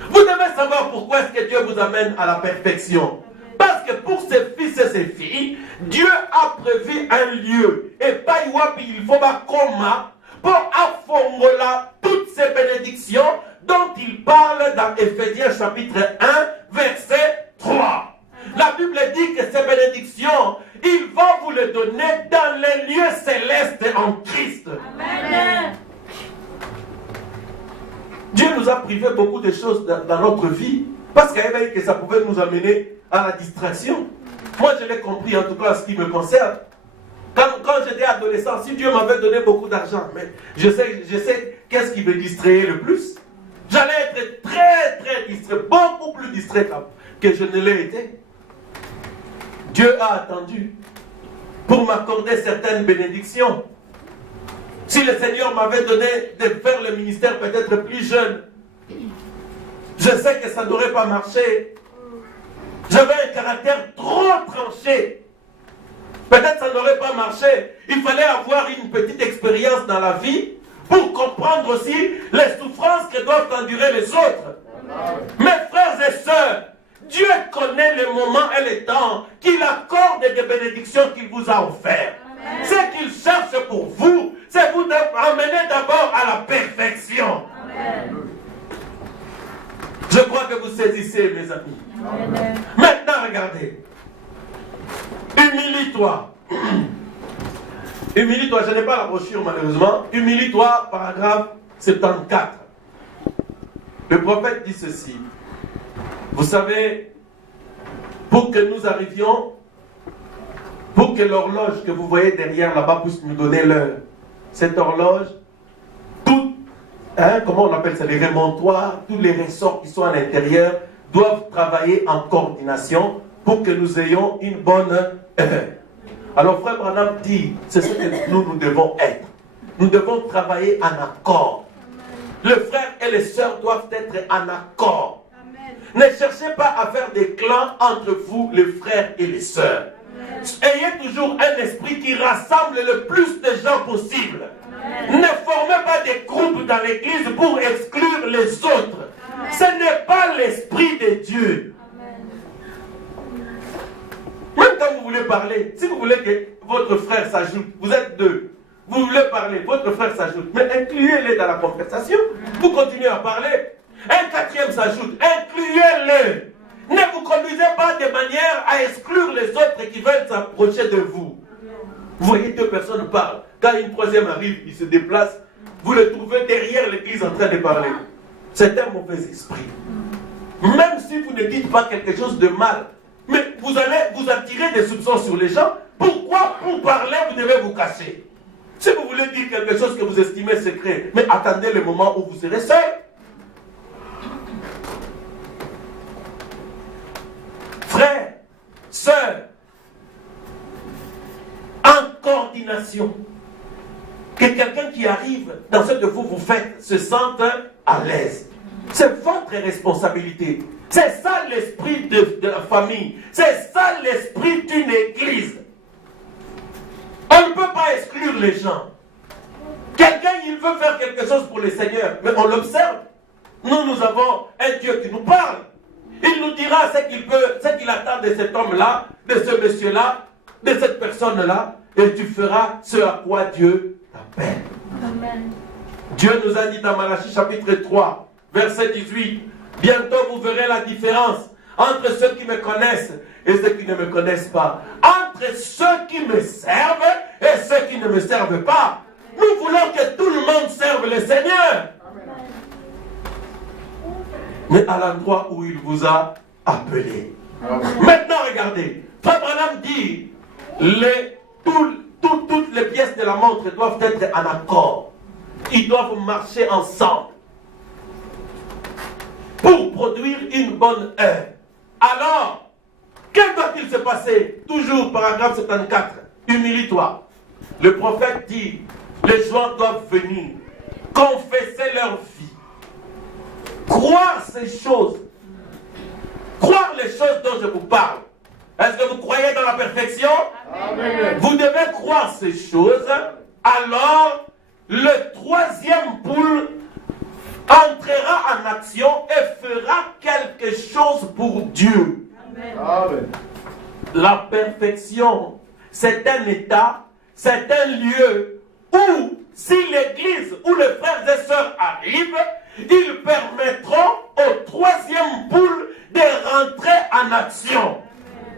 Vous devez savoir pourquoi est-ce que Dieu vous amène à la perfection. Parce que pour ses fils et ses filles, Dieu a prévu un lieu. Et pas il faut pas coma pour affongola toutes ces bénédictions dont il parle dans Éphésiens chapitre 1, verset 3. La Bible dit que ces bénédictions, il va vous les donner dans les lieux célestes en Christ. Amen. Dieu nous a privé beaucoup de choses dans notre vie parce qu'il avait dit que ça pouvait nous amener à la distraction. Moi, je l'ai compris en tout cas en ce qui me concerne. Quand j'étais adolescent, si Dieu m'avait donné beaucoup d'argent, mais je sais qu'est-ce qui me distrayait le plus. J'allais être très, très distrait, beaucoup plus distrait que je ne l'ai été. Dieu a attendu pour m'accorder certaines bénédictions. Si le Seigneur m'avait donné de faire le ministère peut-être plus jeune, je sais que ça n'aurait pas marché. J'avais un caractère trop tranché. Peut-être ça n'aurait pas marché. Il fallait avoir une petite expérience dans la vie pour comprendre aussi les souffrances que doivent endurer les autres. Mes frères et sœurs, Dieu connaît les moments et les temps qu'il accorde des bénédictions qu'il vous a offertes. Ce qu'il cherche pour vous, c'est vous amener d'abord à la perfection. Amen. Je crois que vous saisissez, mes amis. Amen. Maintenant, regardez. Humilie-toi. Humilie-toi, je n'ai pas la brochure malheureusement. Humilie-toi, paragraphe 74. Le prophète dit ceci. Vous savez, pour que nous arrivions, pour que l'horloge que vous voyez derrière là-bas puisse nous donner l'heure, cette horloge, comment on appelle ça, les remontoirs, tous les ressorts qui sont à l'intérieur doivent travailler en coordination pour que nous ayons une bonne heure. Alors frère Branham dit, c'est ce que nous devons être. Nous devons travailler en accord. Le frère et les sœurs doivent être en accord. Ne cherchez pas à faire des clans entre vous, les frères et les sœurs. Ayez toujours un esprit qui rassemble le plus de gens possible. Ne formez pas des groupes dans l'église pour exclure les autres. Ce ça l'esprit de Dieu. Même quand vous voulez parler, si vous voulez que votre frère s'ajoute, vous êtes deux, vous voulez parler, votre frère s'ajoute, mais incluez-les dans la conversation. Vous continuez à parler. Un quatrième s'ajoute, incluez-le. Ne vous conduisez pas de manière à exclure les autres qui veulent s'approcher de vous. Vous voyez, deux personnes parlent. Quand une troisième arrive, il se déplace, vous le trouvez derrière l'église en train de parler. C'est un mauvais esprit. Même si vous ne dites pas quelque chose de mal, mais vous allez vous attirer des soupçons sur les gens. Pourquoi pour parler, vous devez vous cacher? Si vous voulez dire quelque chose que vous estimez secret, mais attendez le moment où vous serez seul. Frères, sœurs, en coordination, que quelqu'un qui arrive dans ce que vous faites se sente à l'aise. C'est votre responsabilité. C'est ça l'esprit de la famille. C'est ça l'esprit d'une église. On ne peut pas exclure les gens. Quelqu'un, il veut faire quelque chose pour le Seigneur, mais on l'observe. Nous avons un Dieu qui nous parle. Il nous dira ce qu'il attend de cet homme-là, de ce monsieur-là, de cette personne-là, et tu feras ce à quoi Dieu t'appelle. Amen. Dieu nous a dit dans Malachie chapitre 3, verset 18, bientôt vous verrez la différence entre ceux qui me connaissent et ceux qui ne me connaissent pas. Entre ceux qui me servent et ceux qui ne me servent pas. Nous voulons que tout le monde serve le Seigneur. Mais à l'endroit où il vous a appelé. Maintenant, regardez. Frère Branham dit, toutes les pièces de la montre doivent être en accord. Ils doivent marcher ensemble pour produire une bonne œuvre. Alors, que doit-il se passer? Toujours, paragraphe 74, humilie-toi. Le prophète dit, les gens doivent venir, confesser leur vie. Croire ces choses. Croire les choses dont je vous parle. Est-ce que vous croyez dans la perfection? Amen. Vous devez croire ces choses. Alors, le troisième poule entrera en action et fera quelque chose pour Dieu. Amen. La perfection, c'est un état, c'est un lieu où, si l'église ou les frères et sœurs arrivent, ils permettront au troisième poule de rentrer en action.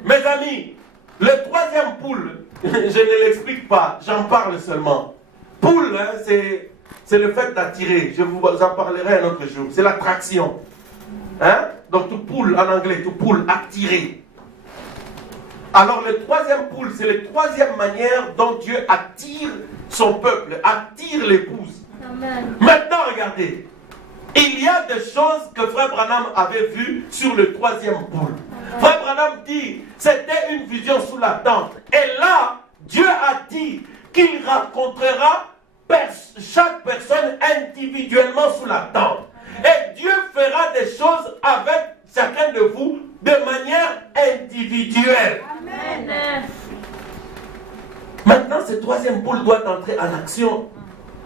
Mes amis, le troisième poule, je ne l'explique pas, j'en parle seulement. Poule, hein, c'est le fait d'attirer. Je vous en parlerai un autre jour. C'est l'attraction. Hein? Donc, tout poule, en anglais, tout poule, attirer. Alors, le troisième poule, c'est la troisième manière dont Dieu attire son peuple, attire l'épouse. Amen. Maintenant, regardez. Il y a des choses que Frère Branham avait vues sur le troisième poule. Frère Branham dit, c'était une vision sous la tente. Et là, Dieu a dit qu'il rencontrera chaque personne individuellement sous la tente. Et Dieu fera des choses avec chacun de vous de manière individuelle. Amen. Maintenant, ce troisième poule doit entrer en action.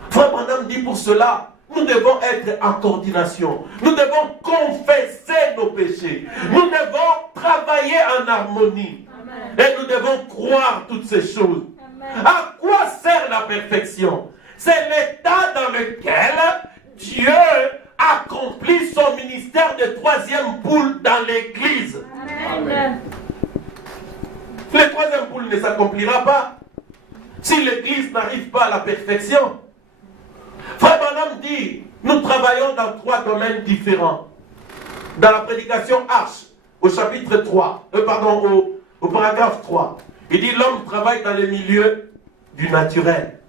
Frère Branham dit pour cela, nous devons être en coordination. Nous devons confesser nos péchés. Nous devons travailler en harmonie. Amen. Et nous devons croire toutes ces choses. Amen. À quoi sert la perfection? C'est l'état dans lequel Dieu accomplit son ministère de troisième poule dans l'église. Amen. Le troisième poule ne s'accomplira pas si l'église n'arrive pas à la perfection. Frère Branham dit, nous travaillons dans 3 domaines différents. Dans la prédication Arche, au chapitre 3, au paragraphe 3, il dit l'homme travaille dans le milieu du naturel.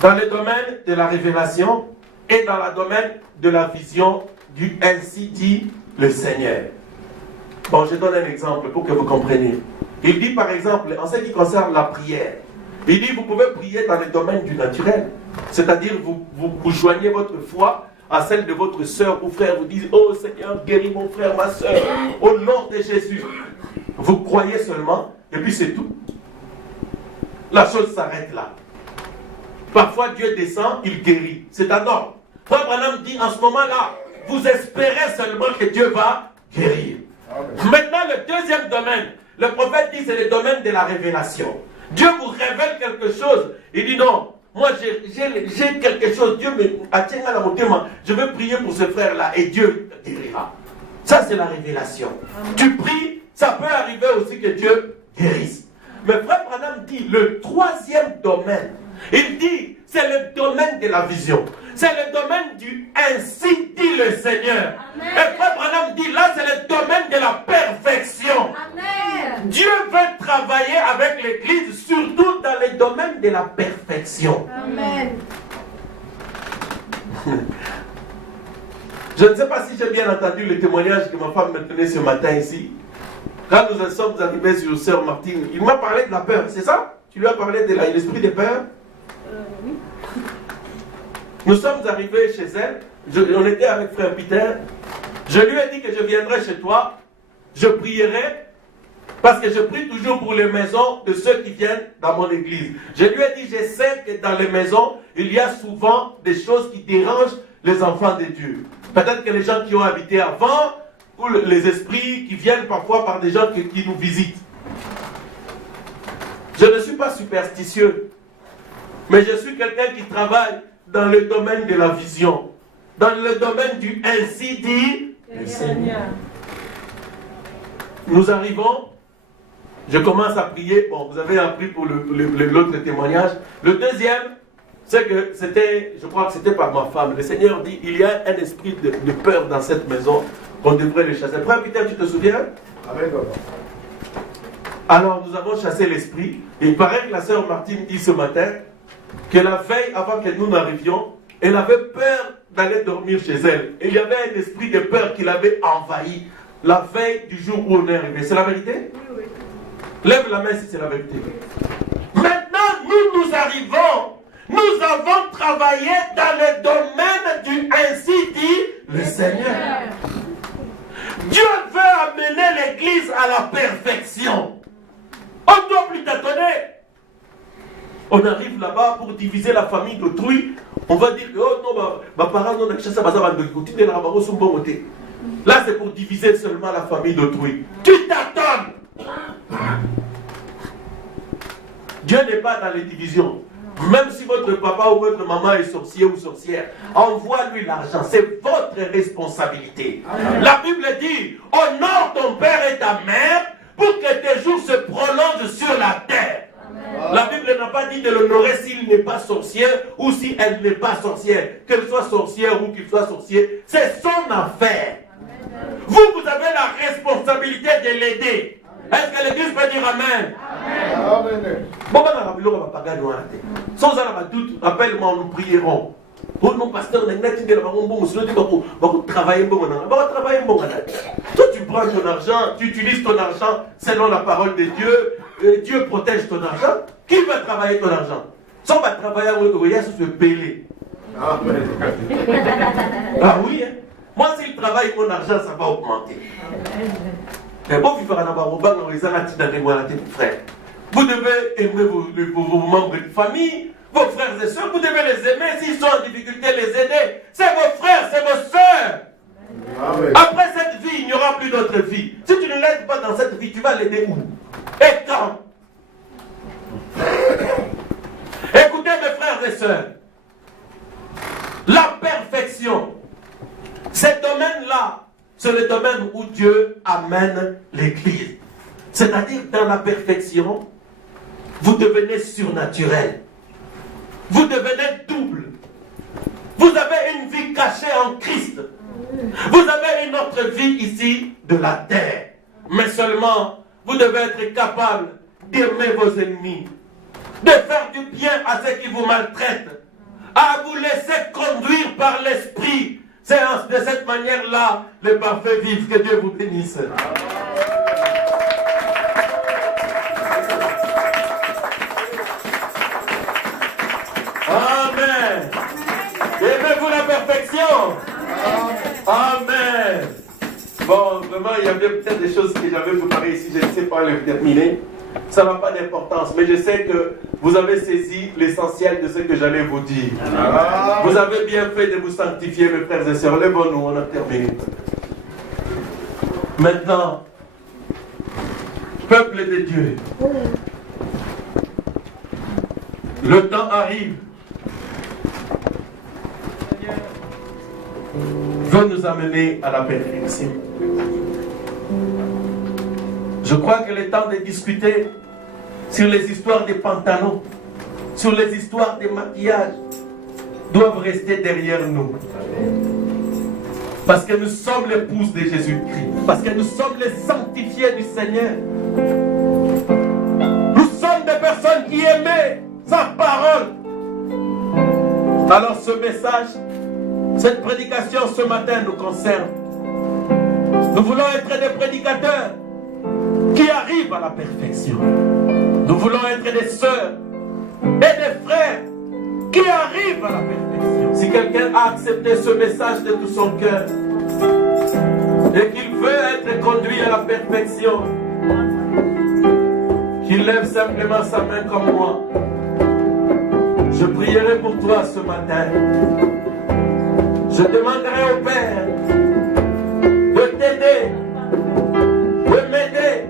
Dans le domaine de la révélation et dans le domaine de la vision du ainsi dit le Seigneur. Bon, je donne un exemple pour que vous compreniez. Il dit par exemple, en ce qui concerne la prière, il dit, vous pouvez prier dans le domaine du naturel. C'est-à-dire, vous joignez votre foi à celle de votre soeur ou frère. Vous dites, oh Seigneur, guéris mon frère, ma soeur, au nom de Jésus. Vous croyez seulement, et puis c'est tout. La chose s'arrête là. Parfois, Dieu descend, il guérit. C'est un ordre. Frère Branham dit en ce moment-là, vous espérez seulement que Dieu va guérir. Maintenant, le deuxième domaine, le prophète dit, c'est le domaine de la révélation. Dieu vous révèle quelque chose. Il dit non, moi j'ai quelque chose. Dieu me attient à la montée, je veux prier pour ce frère-là et Dieu guérira. Ça, c'est la révélation. Tu pries, ça peut arriver aussi que Dieu guérisse. Mais frère Branham dit, le troisième domaine, il dit, c'est le domaine de la vision. C'est le domaine du ainsi dit le Seigneur. Amen. Et frère Branham dit, là, c'est le domaine de la perfection. Amen. Dieu veut travailler avec l'Église, surtout dans le domaine de la perfection. Amen. Je ne sais pas si j'ai bien entendu le témoignage que ma femme me tenait ce matin ici. Quand nous sommes arrivés sur Sœur Martine, il m'a parlé de la peur, c'est ça? Tu lui as parlé de l'esprit de peur? Oui. Nous sommes arrivés chez elle, on était avec frère Peter. Je lui ai dit que je viendrai chez toi, je prierai, parce que je prie toujours pour les maisons de ceux qui viennent dans mon église. Je lui ai dit, je sais que dans les maisons, il y a souvent des choses qui dérangent les enfants de Dieu. Peut-être que les gens qui ont habité avant, ou les esprits qui viennent parfois par des gens qui nous visitent. Je ne suis pas superstitieux, mais je suis quelqu'un qui travaille dans le domaine de la vision, dans le domaine du ainsi dit le Seigneur. Nous arrivons, je commence à prier. Bon, vous avez appris pour l'autre témoignage. Le deuxième, c'est que c'était, je crois que c'était par ma femme. Le Seigneur dit, il y a un esprit de peur dans cette maison, qu'on devrait le chasser. Frère Peter, tu te souviens? Amen. Alors nous avons chassé l'esprit. Et il paraît que la sœur Martine dit ce matin que la veille, avant que nous n'arrivions, elle avait peur d'aller dormir chez elle. Et il y avait un esprit de peur qui l'avait envahi la veille du jour où on est arrivé. C'est la vérité? Oui. Lève la main si c'est la vérité. Maintenant, nous arrivons. Nous avons travaillé dans le domaine du ainsi dit le Seigneur. Dieu veut amener l'Église à la perfection. On ne doit plus t'étonner. On arrive là-bas pour diviser la famille d'autrui. On va dire que, oh non, ma parent, on a chassé ça. Là, c'est pour diviser seulement la famille d'autrui. Tu t'attends. Dieu n'est pas dans les divisions. Même si votre papa ou votre maman est sorcier ou sorcière, envoie-lui l'argent. C'est votre responsabilité. Amen. La Bible dit, honore ton père et ta mère pour que tes jours se prolongent sur la terre. Amen. La Bible n'a pas dit de l'honorer s'il n'est pas sorcière ou si elle n'est pas sorcière. Qu'elle soit sorcière ou qu'il soit sorcier, c'est son affaire. Amen. Vous avez la responsabilité de l'aider. Est-ce que l'Église peut dire Amen? Amen. Bon, sans avoir doute, appelle-moi, nous prierons. Pour nos pasteurs, toi, tu prends ton argent, tu utilises ton argent selon la parole de Dieu. Dieu protège ton argent. Qui va travailler ton argent? Ça va travailler sur ce pélé. Amen. Ah oui, hein? Moi, s'il travaille mon argent, ça va augmenter. Mais bon, vous devez aimer vos membres de famille, vos frères et sœurs, vous devez les aimer. S'ils sont en difficulté, les aider. C'est vos frères, c'est vos sœurs. Amen. Après cette vie, il n'y aura plus d'autre vie. Si tu ne l'aides pas dans cette vie, tu vas l'aider où? Et quand? Écoutez mes frères et sœurs, la perfection, ce domaine-là, c'est le domaine où Dieu amène l'Église. C'est-à-dire, dans la perfection, vous devenez surnaturel. Vous devenez double. Vous avez une vie cachée en Christ. Vous avez une autre vie ici de la terre. Mais seulement, vous devez être capable d'aimer vos ennemis, de faire du bien à ceux qui vous maltraitent, à vous laisser conduire par l'Esprit. C'est de cette manière-là, les parfaits vivent. Que Dieu vous bénisse. Amen. Aimez-vous la perfection? Amen. Bon, vraiment, il y avait peut-être des choses que j'avais préparées ici. Je ne sais pas les terminer. Ça n'a pas d'importance. Mais je sais que vous avez saisi l'essentiel de ce que j'allais vous dire. Vous avez bien fait de vous sanctifier, mes frères et sœurs. Lèvons-nous, on a terminé. Maintenant, peuple de Dieu, le temps arrive. Veut nous amener à la perfection. Je crois que le temps de discuter sur les histoires des pantalons, sur les histoires des maquillages, doivent rester derrière nous. Parce que nous sommes l'épouse de Jésus-Christ. Parce que nous sommes les sanctifiés du Seigneur. Nous sommes des personnes qui aimaient sa parole. Alors ce message, cette prédication ce matin nous concerne. Nous voulons être des prédicateurs qui arrivent à la perfection. Nous voulons être des sœurs et des frères qui arrivent à la perfection. Si quelqu'un a accepté ce message de tout son cœur et qu'il veut être conduit à la perfection, qu'il lève simplement sa main comme moi. Je prierai pour toi ce matin. Je demanderai au Père de t'aider, de m'aider,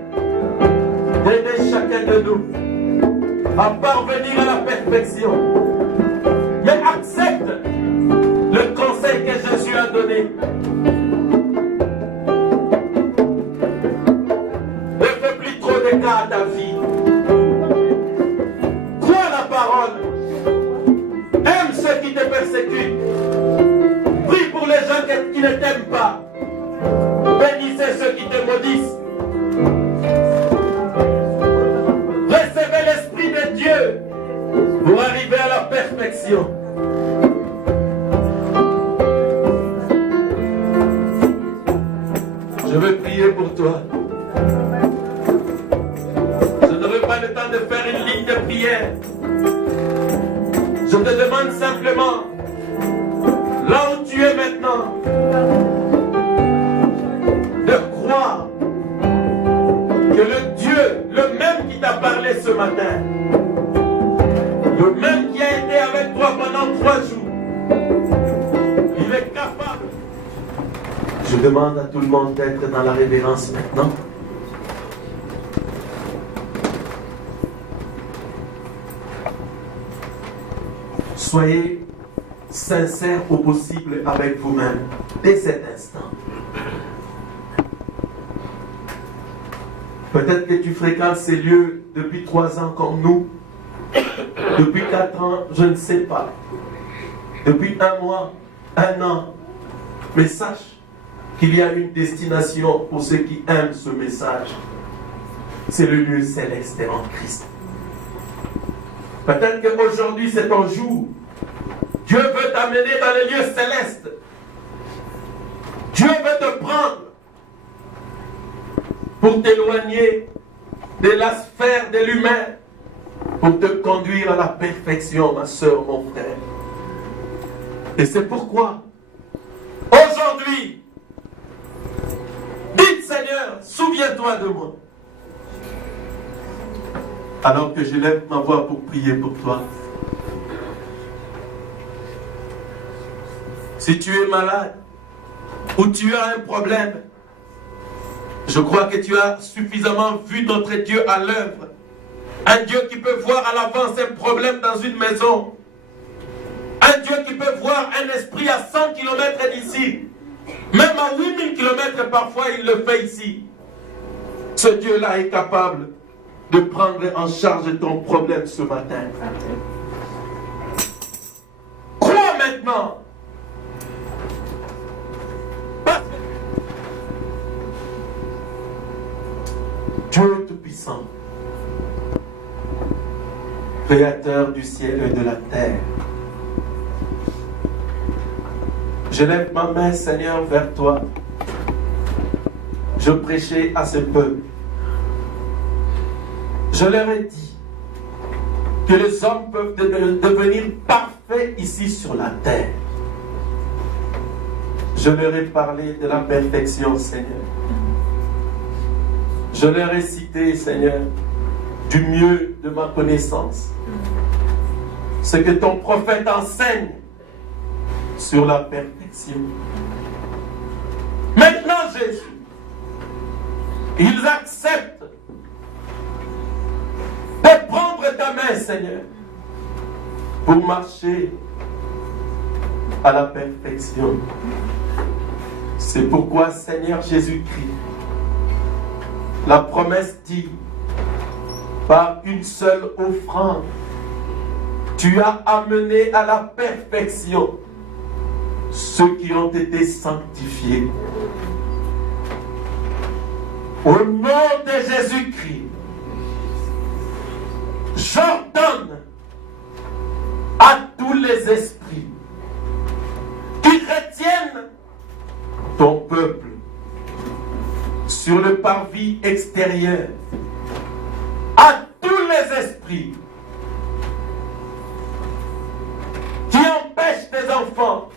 d'aider chacun de nous à parvenir à la perfection. Mais accepte le conseil que Jésus a donné. Ne fais plus trop de cas à ta vie. Crois la parole. Aime ceux qui te persécutent. Prie pour les gens qui ne t'aiment pas. Bénissez ceux qui te maudissent. Recevez l'Esprit de Dieu pour arriver à la perfection. Je veux prier pour toi. Je n'aurai pas le temps de faire une ligne de prière. Je te demande simplement, là où tu es maintenant, de croire que le Dieu, le même qui t'a parlé ce matin, le même qui a été avec toi pendant 3 jours, il est capable. Je demande à tout le monde d'être dans la révérence maintenant. Soyez sincères au possible avec vous-même dès cet instant. Peut-être que tu fréquentes ces lieux depuis 3 ans comme nous, depuis 4 ans, je ne sais pas, depuis 1 mois, 1 an, mais sache qu'il y a une destination pour ceux qui aiment ce message. C'est le lieu céleste en Christ. Peut-être qu'aujourd'hui c'est ton jour. Dieu veut t'amener dans les lieux célestes. Dieu veut te prendre pour t'éloigner de la sphère de l'humain, pour te conduire à la perfection, ma soeur, mon frère. Et c'est pourquoi, aujourd'hui, dites Seigneur, souviens-toi de moi. Alors que je lève ma voix pour prier pour toi. Si tu es malade ou tu as un problème, je crois que tu as suffisamment vu notre Dieu à l'œuvre. Un Dieu qui peut voir à l'avance un problème dans une maison. Un Dieu qui peut voir un esprit à 100 km d'ici. Même à 8000 km parfois il le fait ici. Ce Dieu-là est capable de prendre en charge ton problème ce matin. Crois maintenant. Dieu Tout-Puissant, Créateur du ciel et de la terre, je lève ma main, Seigneur, vers toi. Je prêchais à ce peuple. Je leur ai dit que les hommes peuvent devenir parfaits ici sur la terre. Je leur ai parlé de la perfection, Seigneur. Je leur ai cité, Seigneur, du mieux de ma connaissance ce que ton prophète enseigne sur la perfection. Maintenant, Jésus, ils acceptent de prendre ta main, Seigneur, pour marcher à la perfection. C'est pourquoi, Seigneur Jésus-Christ, la promesse dit, par une seule offrande, tu as amené à la perfection ceux qui ont été sanctifiés. Au nom de Jésus-Christ, j'ordonne à tous les esprits qui retiennent ton peuple sur le parvis extérieur, à tous les esprits qui empêchent tes enfants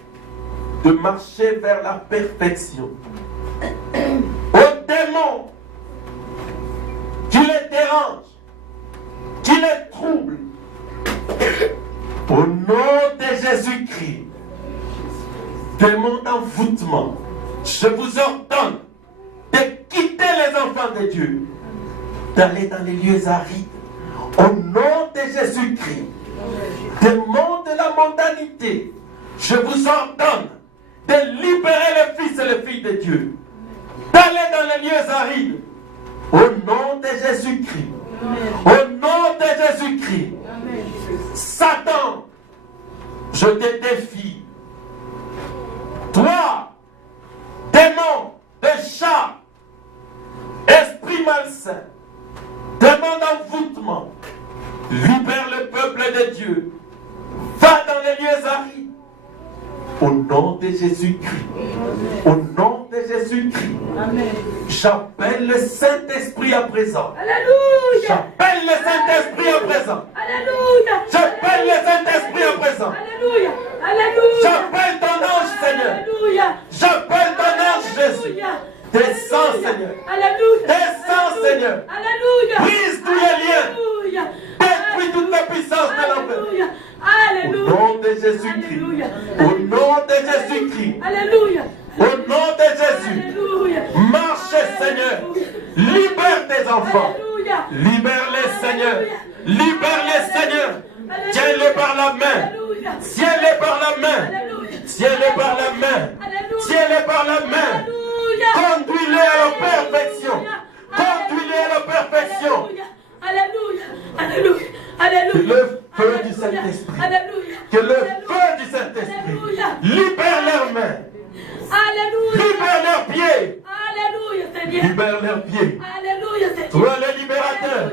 de marcher vers la perfection, aux démons qui les dérangent, qui les troublent, au nom de Jésus-Christ, démons d'envoûtement, je vous ordonne de quitter les enfants de Dieu, d'aller dans les lieux arides, au nom de Jésus-Christ. Démons de la mondanité, je vous ordonne de libérer les fils et les filles de Dieu, d'aller dans les lieux arides, au nom de Jésus-Christ. Au nom de Jésus-Christ. Satan, je te défie. Toi, démon de chat, esprit malsain, démon d'envoûtement, libère le peuple de Dieu. Va dans les lieux arides. Au nom de Jésus-Christ. Au nom de Jésus-Christ. J'appelle le Saint-Esprit à présent. Alléluia. J'appelle le Saint-Esprit à présent. Alléluia. J'appelle le Saint-Esprit à présent. Alléluia. Alléluia. J'appelle ton ange, Seigneur. Alléluia. J'appelle ton ange, Jésus. Descends, Seigneur. Alléluia. Descends, Seigneur. Alléluia. Brise tous les liens. Alléluia. Détruis toute la puissance de l'enfer. Alléluia. Au Alléluia. nom de Jésus-Christ. Au nom de Jésus-Christ. Alléluia. Au nom de Jésus. Alléluia. Marche, Seigneur. Libère tes enfants. Alléluia. Libère-les, Seigneur. Libère-les, Seigneur. Tiens-les par la main. Tiens-les par la main. Tiens-les par la main. Tiens-les par la main. Conduis-les à la perfection. Conduis-les à la perfection. Alléluia. Alléluia. Alléluia. Que le feu du Saint-Esprit. Alléluia. Que le feu du Saint-Esprit libère leurs mains. Alléluia. Libère leurs pieds. Alléluia, Seigneur. Libère leurs pieds. Alléluia, Seigneur. Toi le libérateur.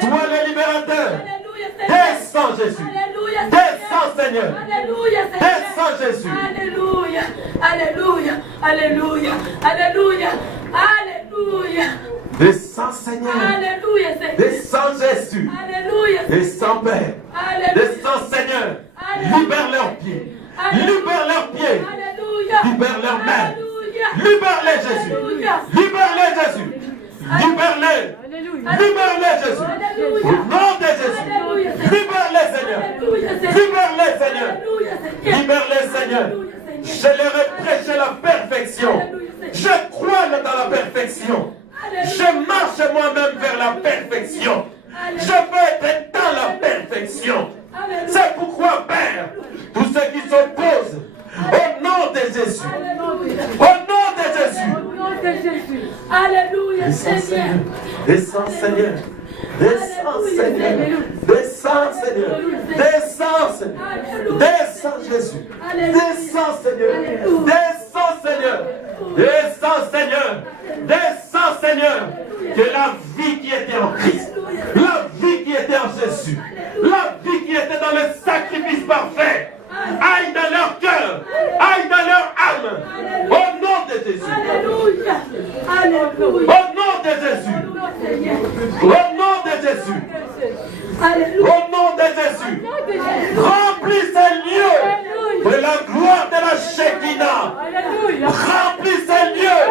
Toi le libérateur. Alléluia, Seigneur. Descends, Jésus. Alléluia, Descends, Seigneur. Alléluia, Seigneur. Descends, Jésus. Alléluia. Alléluia. Alléluia. Alléluia. Alléluia. Descends, Seigneur. Alléluia, Seigneur. Descends, Jésus. Alléluia. Descends, Père. Alléluia. Descends, Seigneur. Libère leurs pieds. Libère leurs pieds. Alléluia. Libère leurs mains. Alléluia. Libère-les, Jésus. Alléluia. Libère-les, Jésus. Libère-les. Libère-les, Jésus. Au nom de Jésus. Alléluia. Libère-les, Seigneur. Alléluia, Seigneur. Libère-les, Seigneur. Alléluia, Seigneur. Libère-les, Seigneur. Je leur ai prêché la perfection. Je crois dans la perfection. Je marche moi-même vers la perfection. Je veux être dans la perfection. C'est pourquoi, Père, tous ceux qui s'opposent, au nom de Jésus, au nom de Jésus, Alléluia, descends, Seigneur. Seigneur, descends, Seigneur, descends, Seigneur, descends, Seigneur, descends, Seigneur, descends, Jésus, descends, Seigneur, descends, Seigneur, descends, Seigneur, descends, Seigneur, que la vie qui était en Christ, la vie qui était en Jésus, la vie qui était dans le sacrifice parfait, aille dans leur cœur, aille dans leur âme, au nom de Jésus. Alléluia. Alléluia. Au nom de Jésus. Au nom de Jésus. Alléluia. Au nom de Jésus. Remplis ces lieux de la gloire de la Shekinah. Remplis ces lieux.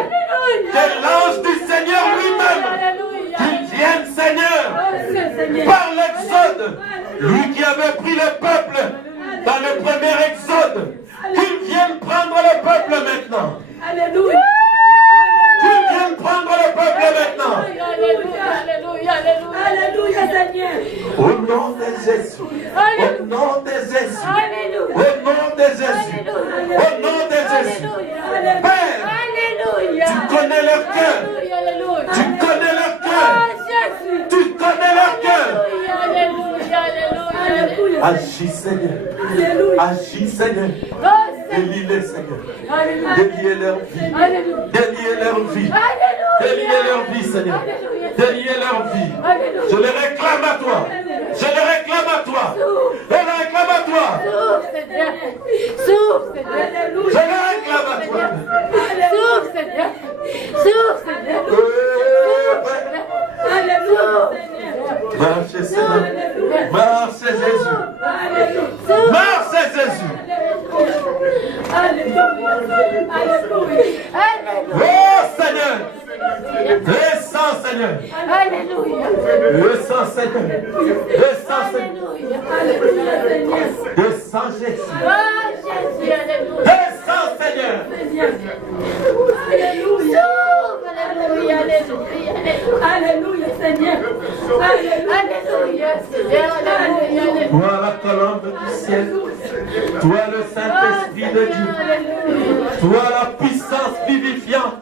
Que l'ange du Seigneur lui-même, qu'il vienne, Seigneur, avait pris le peuple dans le premier exode, qu'il vienne prendre le peuple maintenant. Alléluia. Qu'il vienne prendre le peuple maintenant. Alléluia. Alléluia, Seigneur. Au nom de Jésus. Au nom de Jésus. Au nom de Jésus. Au nom de Jésus. Père, tu connais leur cœur. Tu connais leur cœur. Tu connais leur cœur. Agis, Seigneur. Agis, Seigneur. Délie-les, Seigneur. Déliez leur vie. Déliez leur vie. Déliez leur vie, Seigneur. Déliez leur vie. Je les réclame à toi. Je les réclame à toi. Je les réclame à toi. Je les réclame à toi. Marchez, Seigneur. Marchez, Jésus. Marchez, Jésus. Oh, Seigneur. Descends, Seigneur. Descends, Seigneur. Descends, Seigneur. Descends, Jésus. Descends, Seigneur. Alléluia, Seigneur. Toi la colombe du ciel, toi le Saint-Esprit de Dieu, toi la puissance vivifiante.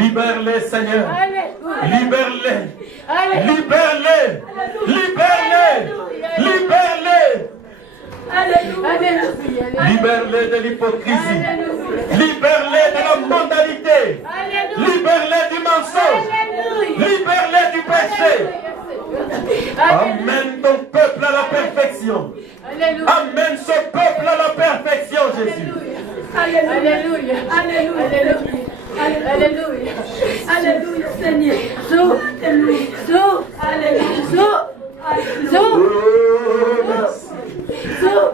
Libère-les, Seigneur. Libère-les. Libère-les. Libère-les. Libère-les. Libère-les de l'hypocrisie. Libère-les de la mondalité. Libère-les du mensonge. Libère-les du péché. Amène ton peuple à la perfection. Amène ce peuple à la perfection, Jésus. Alléluia. Alléluia. Alléluia. Alléluia, Seigneur. Alléluia.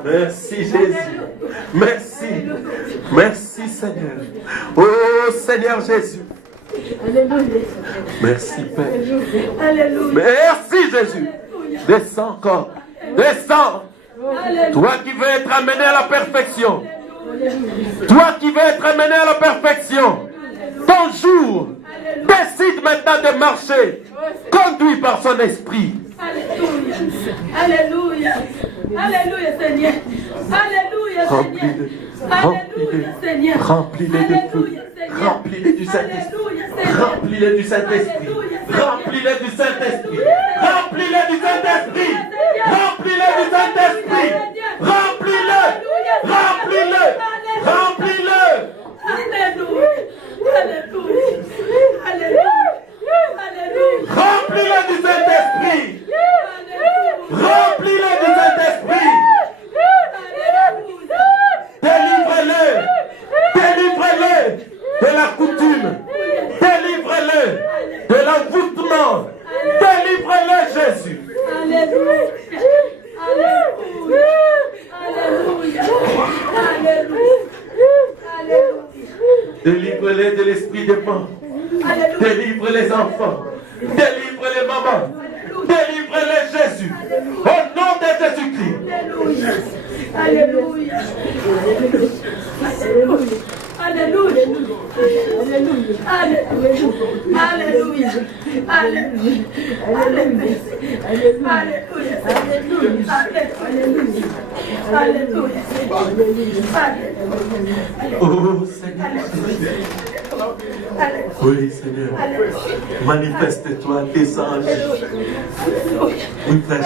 Merci Jésus. Merci. Merci Seigneur. Oh Seigneur Jésus. Merci Père. Merci Jésus. Descends encore. Descends. Toi qui veux être amené à la perfection. Toi qui veux être amené à la perfection. Ton jour. Décide maintenant de marcher. Conduit par son esprit. Alléluia. Alléluia. Alléluia, Seigneur. Alléluia, Seigneur. Alléluia, Seigneur. Remplis-les de feu. Remplis-les du Saint-Esprit. Remplis-les du Saint-Esprit. Remplis-les du Saint-Esprit. Remplis-les du Saint-Esprit. Remplis-les du Saint-Esprit. Remplis-le. Remplis-le. Remplis-le. Alléluia. Alléluia. Alléluia. Remplis-le du Saint-Esprit. Remplis-le du Saint-Esprit. Délivre-le. Délivre-le de la coutume. Délivre-le de l'envoûtement. Délivre-le, Jésus. Alléluia. Alléluia. Alléluia. Alléluia. Délivre-les de l'esprit de mort. Délivre les enfants. Délivre les mamans. Délivre-les, Jésus. Au nom de Jésus-Christ. Alléluia. Alléluia. Alléluia. Alléluia. Oh Seigneur. Oui Seigneur. Manifeste-toi, descends. Oui, frère.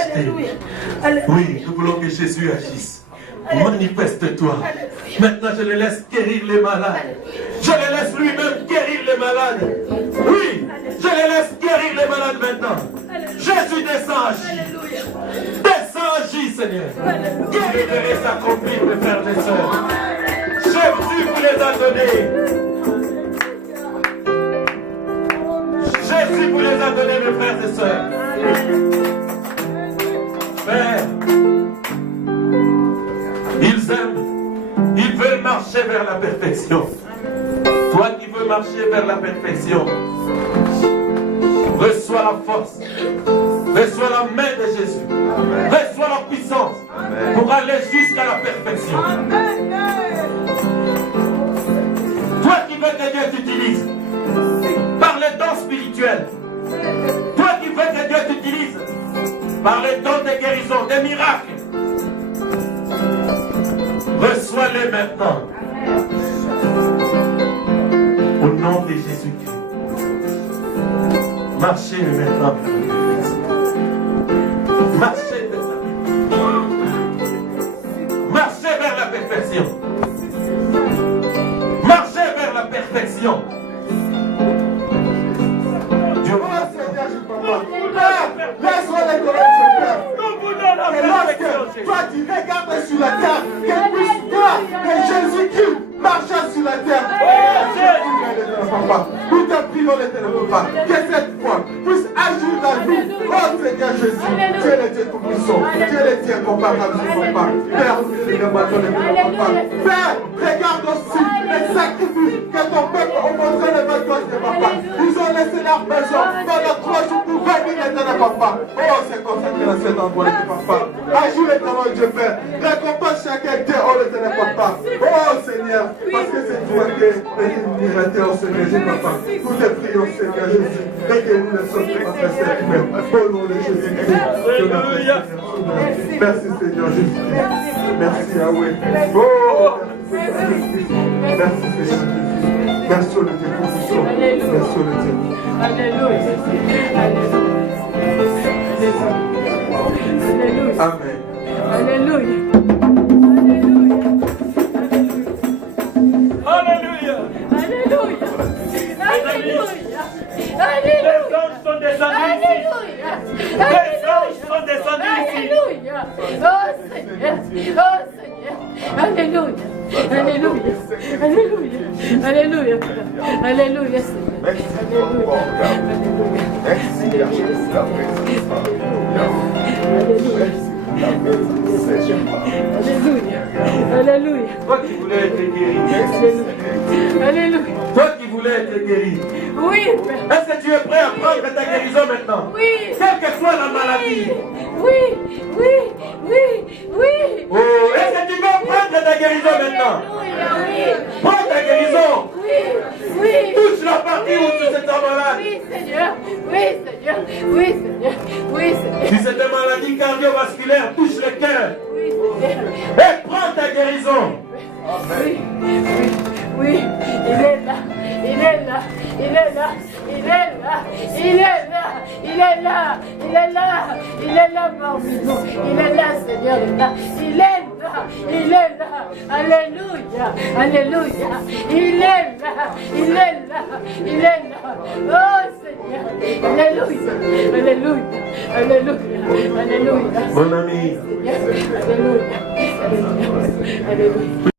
Oui, nous voulons que Jésus agisse. Manifeste-toi. Maintenant, je le laisse guérir les malades. Je le laisse lui-même guérir les malades. Oui, je le laisse guérir les malades maintenant. Jésus descend, agit. Descends, agis, Seigneur. Guérir s'accomplir, mes frères et sœurs. Jésus vous les a donnés. Jésus vous les a donnés, mes frères et sœurs. Père, ils aiment, ils veulent marcher vers la perfection. Toi qui veux marcher vers la perfection, reçois Reçois la force. Reçois la main de Jésus. Reçois la puissance pour aller jusqu'à la perfection. Toi qui veux que Dieu t'utilise par les dons spirituels. Toi qui veux que Dieu t'utilise par les dons de guérison, des miracles. Reçois-les maintenant. Au nom de Jésus-Christ. Marchez maintenant. Marchez maintenant. Marchez vers la perfection. Marchez vers la perfection. Dieu vous Laisse-moi les connaître, Père. Et lorsque toi tu regardes sur la terre, qu'elle puisse voir que Jésus-Christ marchait sur la terre. Papa, nous te prions l'éternel Papa, que cette foi puisse agir dans nous. Oh Seigneur Jésus, tu es le Dieu tout-puissant, tu es le Dieu incomparable, Papa. Père, nous te demandons Papa. Père, regarde aussi les sacrifices que ton peuple a montré devant toi, Papa. Ils ont laissé leur maison pendant 3 jours pour venir l'éternel Papa. Oh, c'est comme ça que dans cet endroit, Papa. Agis l'éternel Dieu Père. Récompense chacun de oh l'éternel Papa. Oh Seigneur, parce que c'est toi qui es libérateur, Seigneur Jésus, Papa. Nous te prions, Seigneur Jésus, et que nous ne sommes pas fait cette même. Au nom de Jésus-Christ. Alléluia. Merci, Seigneur Jésus. Merci, Yahweh. Oh, merci, Seigneur Jésus. Merci, le Dieu tout-puissant. Merci, le Dieu. Alléluia. Amen. Alléluia. Alléluia. Alléluia. Les anges sont descendus ici. Les anges sont descendus ici. Alléluia. Oh Seigneur. Oh Seigneur. Alléluia. Alléluia. Alléluia. Alléluia. Alléluia Seigneur. Alléluia. Alléluia. Alléluia. Toi qui voulais être guéri. Alléluia. Toi qui voulais être guéri. Oui, Père. Est-ce que tu es prêt à prendre ta guérison maintenant? Oui. Quelle que soit la maladie. Oui, oui, oui, oui. Oh, est-ce que tu veux prendre ta guérison maintenant? Alléluia, oui. Prends ta guérison. Oui, oui. Touche la partie où tu étais malade. Oui, Seigneur. Oui, Seigneur. Oui, Seigneur. Oui, Seigneur. Si c'est une maladie cardiovasculaire, touche le cœur. Oui, Seigneur. Et prends ta guérison. Oui, oui, oui. Il est là. Il est là. Il est là. Il est là. Il est là. Il est là. Il est là. Il est là parmi nous. Il est là, Seigneur. Il est là. Il est là. Il est là. Alléluia. Alléluia. Il est là. Il est là. Il est là. Oh Seigneur. Alléluia. Alléluia. Alléluia. Alléluia. Mon ami. Alléluia. Alléluia. Alléluia.